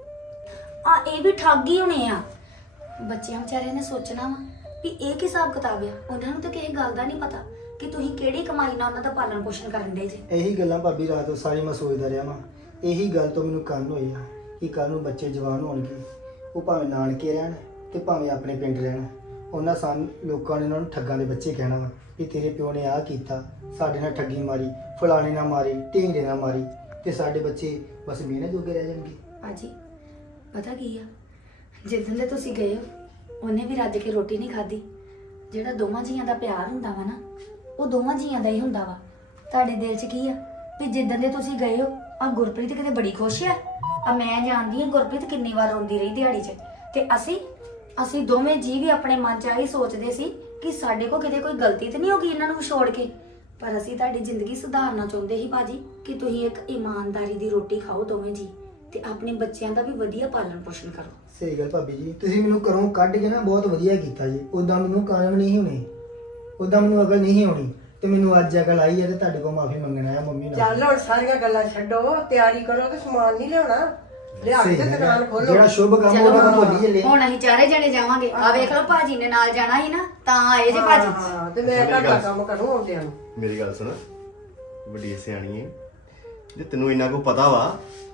[SPEAKER 1] ਇਹ ਵੀ ਠੱਗ ਹੀ ਹੋਣੇ ਆ। ਬੱਚਿਆਂ ਵਿਚਾਰਿਆਂ ਨੇ ਸੋਚਣਾ ਵਾ ਵੀ ਇਹ ਕੀ ਹਿਸਾਬ ਕਿਤਾਬ ਆ। ਉਹਨਾਂ ਨੂੰ ਤਾਂ ਕਿਸੇ ਗੱਲ ਦਾ ਨਹੀਂ ਪਤਾ ਕਿ ਤੁਸੀਂ ਕਿਹੜੀ ਕਮਾਈ ਨਾਲ ਉਹਨਾਂ ਦਾ ਪਾਲਣ ਪੋਸ਼ਣ ਕਰਨ ਦੇ ਜੇ।
[SPEAKER 5] ਇਹੀ ਗੱਲਾਂ ਭਾਬੀ ਰਾਤ ਨੂੰ ਸਾਰੀ ਮੈਂ ਸੋਚਦਾ ਰਿਹਾ ਵਾਂ। ਇਹੀ ਗੱਲ ਤੋਂ ਮੈਨੂੰ ਕੰਨ ਹੋਈ ਆ ਕਿ ਕੱਲ ਨੂੰ ਬੱਚੇ ਜਵਾਨ ਹੋਣਗੇ, ਉਹ ਭਾਵੇਂ ਨਾਨਕੇ ਰਹਿਣ ਤੇ ਭਾਵੇਂ ਆਪਣੇ ਪਿੰਡ ਰਹਿਣ, ਉਹਨਾਂ ਲੋਕਾਂ ਨੇ ਉਹਨਾਂ ਨੂੰ ਠੱਗਾਂ ਦੇ ਬੱਚੇ ਕਹਿਣਾ ਵਾ ਵੀ ਤੇਰੇ ਪਿਓ ਨੇ ਆਹ ਕੀਤਾ, ਸਾਡੇ ਨਾਲ ਠੱਗੀ ਮਾਰੀ, ਫਲਾਣੇ ਨਾਲ ਮਾਰੀ, ਢੀਂਗੜੇ ਨਾਲ ਮਾਰੀ, ਤੇ ਸਾਡੇ ਬੱਚੇ ਬਸ ਮਿਹਨਤ ਜੋਗੇ ਰਹਿ ਜਾਣਗੇ।
[SPEAKER 1] ਭਾਜੀ ਪਤਾ ਕੀ ਆ, ਜਿੱਦਣ ਦੇ ਤੁਸੀਂ ਗਏ ਹੋ ਉਹਨੇ ਵੀ ਰੱਜ ਕੇ ਰੋਟੀ ਨਹੀਂ ਖਾਧੀ। ਜਿਹੜਾ ਦੋਵਾਂ ਜੀਆਂ ਦਾ ਪਿਆਰ ਹੁੰਦਾ ਵਾ ਨਾ, ਉਹ ਦੋਵਾਂ ਜੀਆਂ ਦਾ ਹੀ ਹੁੰਦਾ ਵਾ। ਤੁਹਾਡੇ ਦਿਲ 'ਚ ਕੀ ਆ ਵੀ ਜਿੱਦਣ ਦੇ ਤੁਸੀਂ ਗਏ ਹੋ, ਆ ਗੁਰਪ੍ਰੀਤ ਕਿਤੇ ਬੜੀ ਖੁਸ਼ ਆ। ਮੈਂ ਜਾਣਦੀ ਆ ਗੁਰਪ੍ਰੀਤ ਕਿੰਨੀ ਵਾਰ ਰੋਂਦੀ ਰਹੀ ਦਿਹਾੜੀ 'ਚ, ਤੇ ਅਸੀਂ ਦੋਵੇਂ ਜੀ ਵੀ ਆਪਣੇ ਮਨ 'ਚ ਆਹੀ ਸੋਚਦੇ ਸੀ ਕਿ ਸਾਡੇ ਕੋਲ ਕਿਤੇ ਕੋਈ ਗਲਤੀ ਤੇ ਨਹੀਂ ਹੋ ਗਈ ਇਹਨਾਂ ਨੂੰ ਵਿਛੋੜ ਕੇ। ਪਰ ਅਸੀਂ ਤੁਹਾਡੀ ਜ਼ਿੰਦਗੀ ਸੁਧਾਰਨਾ ਚਾਹੁੰਦੇ ਸੀ ਭਾਜੀ, ਕਿ ਤੁਸੀਂ ਇੱਕ ਇਮਾਨਦਾਰੀ ਦੀ ਰੋਟੀ ਖਾਓ ਦੋਵੇਂ ਜੀ, ਤੇ ਆਪਣੇ ਬੱਚਿਆਂ ਦਾ ਵੀ ਵਧੀਆ ਪਾਲਣ ਪੋਸ਼ਣ ਕਰੋ।
[SPEAKER 5] ਸਹੀ ਗੱਲ ਭਾਬੀ ਜੀ, ਤੁਸੀਂ ਮੈਨੂੰ ਘਰੋਂ ਕੱਢ ਕੇ ਨਾ ਬਹੁਤ ਵਧੀਆ ਕੀਤਾ ਜੀ। ਉਦਾਂ ਮੈਨੂੰ ਕਾਇਮ ਨਹੀਂ ਹੋਣੀ, ਉਦਾਂ ਮੈਨੂੰ ਅਕਲ ਨਹੀਂ ਹੋਣੀ, ਤੇ ਮੈਨੂੰ ਅੱਜ ਅਕਲ ਆਈ ਹੈ ਤੇ ਤੁਹਾਡੇ ਕੋਲ ਮਾਫੀ ਮੰਗਣਾ ਹੈ ਮੰਮੀ ਨਾਲ।
[SPEAKER 2] ਚੱਲ ਹੁਣ ਸਾਰੀਆਂ ਗੱਲਾਂ ਛੱਡੋ, ਤਿਆਰੀ ਕਰੋ ਤੇ ਸਮਾਨ ਨਹੀਂ ਲਿਆਉਣਾ, ਲਿਆ ਕੇ ਤੇ ਦੁਕਾਨ ਖੋਲੋ।
[SPEAKER 5] ਜਿਹੜਾ ਸ਼ੁਭ ਕੰਮ ਉਹਦਾ ਕੰਮ ਭੁੱਲੀ ਚੱਲੇ।
[SPEAKER 1] ਹੁਣ ਅਸੀਂ ਚਾਰੇ ਜਣੇ ਜਾਵਾਂਗੇ। ਆ ਵੇਖ ਲਓ ਭਾਜੀ ਨੇ ਨਾਲ ਜਾਣਾ ਸੀ ਨਾ, ਤਾਂ ਆਏ ਜੇ ਭਾਜੀ।
[SPEAKER 2] ਹਾਂ, ਤੇ ਮੈਂ ਘਰ ਦਾ ਕੰਮ ਕਰੂੰ ਆਉਂਦਿਆਂ ਨੂੰ।
[SPEAKER 4] ਮੇਰੀ ਗੱਲ ਸੁਣ, ਵੱਡੀ ਸਿਆਣੀ ਏ, ਜੇ ਤੈਨੂੰ ਇੰਨਾ ਕੋ ਪਤਾ ਵਾ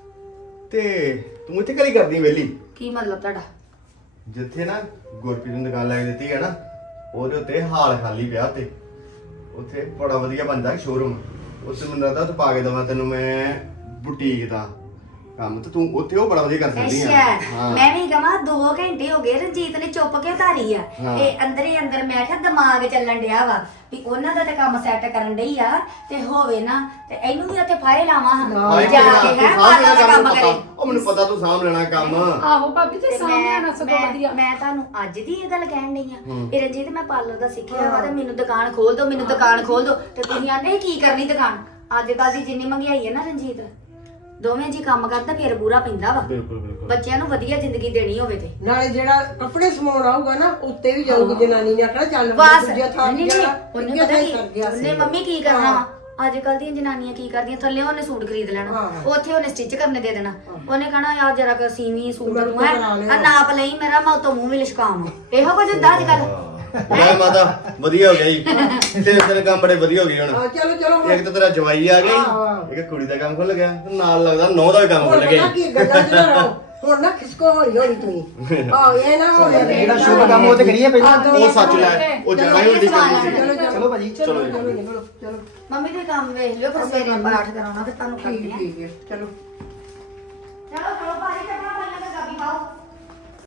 [SPEAKER 4] ਤੇ ਤੂੰ ਇੱਥੇ ਕਰੀ ਕਰਦੀ ਵੇਲੀ?
[SPEAKER 1] ਕੀ ਮਤਲਬ ਤੁਹਾਡਾ?
[SPEAKER 4] ਜਿੱਥੇ ਨਾ ਗੁਰਪ੍ਰੀਤ ਨੂੰ ਦੁਕਾਨ ਲੈ ਕੇ ਦਿੱਤੀ ਹੈ ਨਾ, ਉਹਦੇ ਉੱਤੇ ਹਾਲ ਖਾਲੀ ਪਿਆ ਤੇ ਉੱਥੇ ਬੜਾ ਵਧੀਆ ਬਣਦਾ ਸ਼ੋਰੂਮ। ਉੱਥੇ ਮੈਨੂੰ ਲੱਗਦਾ ਤੂੰ ਪਾ ਕੇ ਦਵਾਂ ਤੈਨੂੰ ਮੈਂ ਬੁਟੀਕ ਦਾ ਕੰਮ, ਤੇ ਤੂੰ ਉੱਥੇ ਉਹ ਬੜਾ ਵਧੀਆ ਕਰ ਸਕਦੀ ਆ।
[SPEAKER 1] ਅੱਛਾ, ਮੈਂ ਵੀ ਕਹਾਂ 2 ਘੰਟੇ ਹੋ ਗਏ ਰਣਜੀਤ ਨੇ ਚੁੱਪ ਕੇ ਉਤਾਰੀ ਆ।
[SPEAKER 4] ਹਾਂ।
[SPEAKER 1] ਇਹ ਅੰਦਰ ਹੀ ਅੰਦਰ ਮੈਂ ਕਿਹਾ ਦਿਮਾਗ ਚੱਲਣ ਡਿਆ ਵਾ ਵੀ ਉਹਨਾਂ ਦਾ ਤੇ ਕੰਮ ਸੈੱਟ ਕਰਨ ਡਈ ਆ, ਤੇ ਹੋਵੇ ਨਾ ਤੇ ਇਹਨੂੰ ਵੀ ਉੱਥੇ ਫਾਇਲ ਲਾਵਾਂ
[SPEAKER 4] ਹਾਏ
[SPEAKER 1] ਜਾ
[SPEAKER 4] ਤੇਰਾ,
[SPEAKER 1] ਕੇ
[SPEAKER 4] ਤੂੰ
[SPEAKER 1] ਹੈ
[SPEAKER 4] ਸਾਂਭ
[SPEAKER 1] ਮਾਤਾ
[SPEAKER 4] ਲੈਣਾ
[SPEAKER 1] ਦਾ ਕੰਮ
[SPEAKER 4] ਕੰਮ
[SPEAKER 1] ਕਰੇ।
[SPEAKER 4] ਉਹ ਮੈਨੂੰ ਪਤਾ ਤੂੰ ਸਾਂਭ ਲੈਣਾ ਕੰਮ।
[SPEAKER 3] ਆਹੋ ਭਾਬੀ ਤੇ
[SPEAKER 1] ਤੇ
[SPEAKER 3] ਸਾਹਮਣੇ ਨਾ ਸਗੋਂ ਵਧੀਆ।
[SPEAKER 1] ਮੈਂ ਤੁਹਾਨੂੰ ਅੱਜ ਦੀ ਇਹ ਗੱਲ ਕਹਿਣ ਡਈ ਆ ਵੀ ਰਣਜੀਤ ਮੈਂ ਪਾਰਲਰ ਦਾ ਸਿੱਖਿਆ ਵਾ, ਤੇ ਮੈਨੂੰ ਦੁਕਾਨ ਖੋਲ ਦਿਓ, ਮੈਨੂੰ ਦੁਕਾਨ ਖੋਲ ਦਿਓ। ਤੇ ਤੁਸੀਂ ਆਂਦੇ ਕੀ ਕਰਨੀ ਦੁਕਾਨ? ਅੱਜ ਕੱਲ ਦੀ ਜਿੰਨੀ ਮਹਿੰਗਾਈ ਹੈ ਨਾ ਰਣਜੀਤ, ਦੋਵੇਂ ਜੀ ਕੰਮ ਕਰਦਾ ਫਿਰ ਬੂਰਾ ਪੈਂਦਾ ਵਾ।
[SPEAKER 4] ਬਿਲਕੁਲ ਬਿਲਕੁਲ।
[SPEAKER 1] ਬੱਚਿਆਂ ਨੂੰ ਵਧੀਆ ਜ਼ਿੰਦਗੀ ਦੇਣੀ ਹੋਵੇ ਤੇ
[SPEAKER 2] ਨਾਲੇ ਜਿਹੜਾ ਕੱਪੜੇ ਸਮਾਉਣ ਆਊਗਾ ਨਾ, ਉੱਤੇ ਵੀ ਜਾਊਗੀ ਜਨਾਨੀ ਨੇ ਆਖਣਾ ਚੱਲ
[SPEAKER 1] ਬਸ
[SPEAKER 2] ਦੂਜੇ ਥਾਂ
[SPEAKER 1] ਨਹੀਂ
[SPEAKER 2] ਜਾਣਾ,
[SPEAKER 1] ਉਹਨੇ
[SPEAKER 2] ਦੂਜੇ
[SPEAKER 1] ਪਤਾ
[SPEAKER 2] ਥਾਂ
[SPEAKER 1] ਕੀ
[SPEAKER 2] ਸਰ ਗਿਆ ਸੀ।
[SPEAKER 1] ਉਹਨੇ ਮੰਮੀ ਕੀ ਕਰਨਾ ਵਾ? ਅੱਜ ਕੱਲ ਦੀਆਂ ਜਨਾਨੀਆਂ ਕੀ ਕਰਦੀਆਂ, ਥੱਲੇ ਉਹਨੇ ਸੂਟ ਖਰੀਦ ਲੈਣਾ,
[SPEAKER 2] ਹਾਂ।
[SPEAKER 1] ਉੱਥੇ ਉਹਨੇ ਸਟਿਚ ਕਰਨੇ ਦੇ ਦੇਣਾ। ਉਹਨੇ ਕਹਣਾ ਯਾਰ ਜਰਾ ਕ ਸੀਵੀਂ ਸੂਟ
[SPEAKER 2] ਮੈਂ
[SPEAKER 1] ਨੂੰ ਹੈ
[SPEAKER 2] ਬਣਾ ਲਿਆ।
[SPEAKER 1] ਆ ਨਾਪ ਲਈ ਮੇਰਾ, ਮੈਂ ਉਤੋਂ ਮੂੰਹ ਵੀ ਲਿਸ਼ਕਾਮ। ਇਹੋ ਕੁਝ ਹੁੰਦਾ ਅੱਜ ਕੱਲ।
[SPEAKER 4] ਮੈਂ ਮਾਤਾ ਵਧੀਆ ਹੋ ਗਿਆ ਜੀ, ਤੇਰੇ ਕੰਮ ਬੜੇ ਵਧੀਆ ਹੋ ਗਏ ਹੁਣ।
[SPEAKER 2] ਹਾਂ, ਚਲੋ ਚਲੋ ਹੁਣ।
[SPEAKER 4] ਇੱਕ ਤਾਂ ਤੇਰਾ ਜਵਾਈ ਆ
[SPEAKER 2] ਹਾਂ।
[SPEAKER 4] ਗਈ, ਇੱਕ ਕੁੜੀ ਦਾ ਕੰਮ ਖੁੱਲ ਗਿਆ, ਨਾਲ ਲੱਗਦਾ ਨੌ ਦਾ ਵੀ ਕੰਮ
[SPEAKER 2] ਹੁਣ
[SPEAKER 4] ਖੁੱਲ ਗਿਆ।
[SPEAKER 2] ਪਤਾ ਕੀ ਗੱਲਾਂ ਚ ਨਾ ਰਹੋ, ਹੁਣ ਨਾ ਖਿਸਕੋ ਹੌਲੀ ਹੌਲੀ ਤੁਸੀਂ। ਆਹ ਇਹ ਨਾ ਹੋ ਜਾਵੇ
[SPEAKER 5] ਜਿਹੜਾ ਸ਼ੁਭ ਕੰਮ ਉਹ ਤੇ ਕਰੀਏ ਪਹਿਲਾਂ।
[SPEAKER 4] ਉਹ ਸੱਚ ਲੈ, ਉਹ ਜਾਣਾ ਹੀ ਹੁੰਦੀ ਕੰਮ ਸੀ।
[SPEAKER 5] ਚਲੋ ਭਾਜੀ,
[SPEAKER 2] ਚਲੋ ਚਲੋ ਚਲੋ ਚਲੋ
[SPEAKER 1] ਮੰਮੀ ਦੇ ਕੰਮ ਵੇਖ ਲਿਓ, ਫਿਰ ਸਵੇਰੇ ਪਾਠ ਕਰਾਉਣਾ ਤੇ ਤੁਹਾਨੂੰ
[SPEAKER 2] ਠੀਕ
[SPEAKER 1] ਕਰਨੀ ਆ।
[SPEAKER 2] ਠੀਕ ਹੈ ਚਲੋ।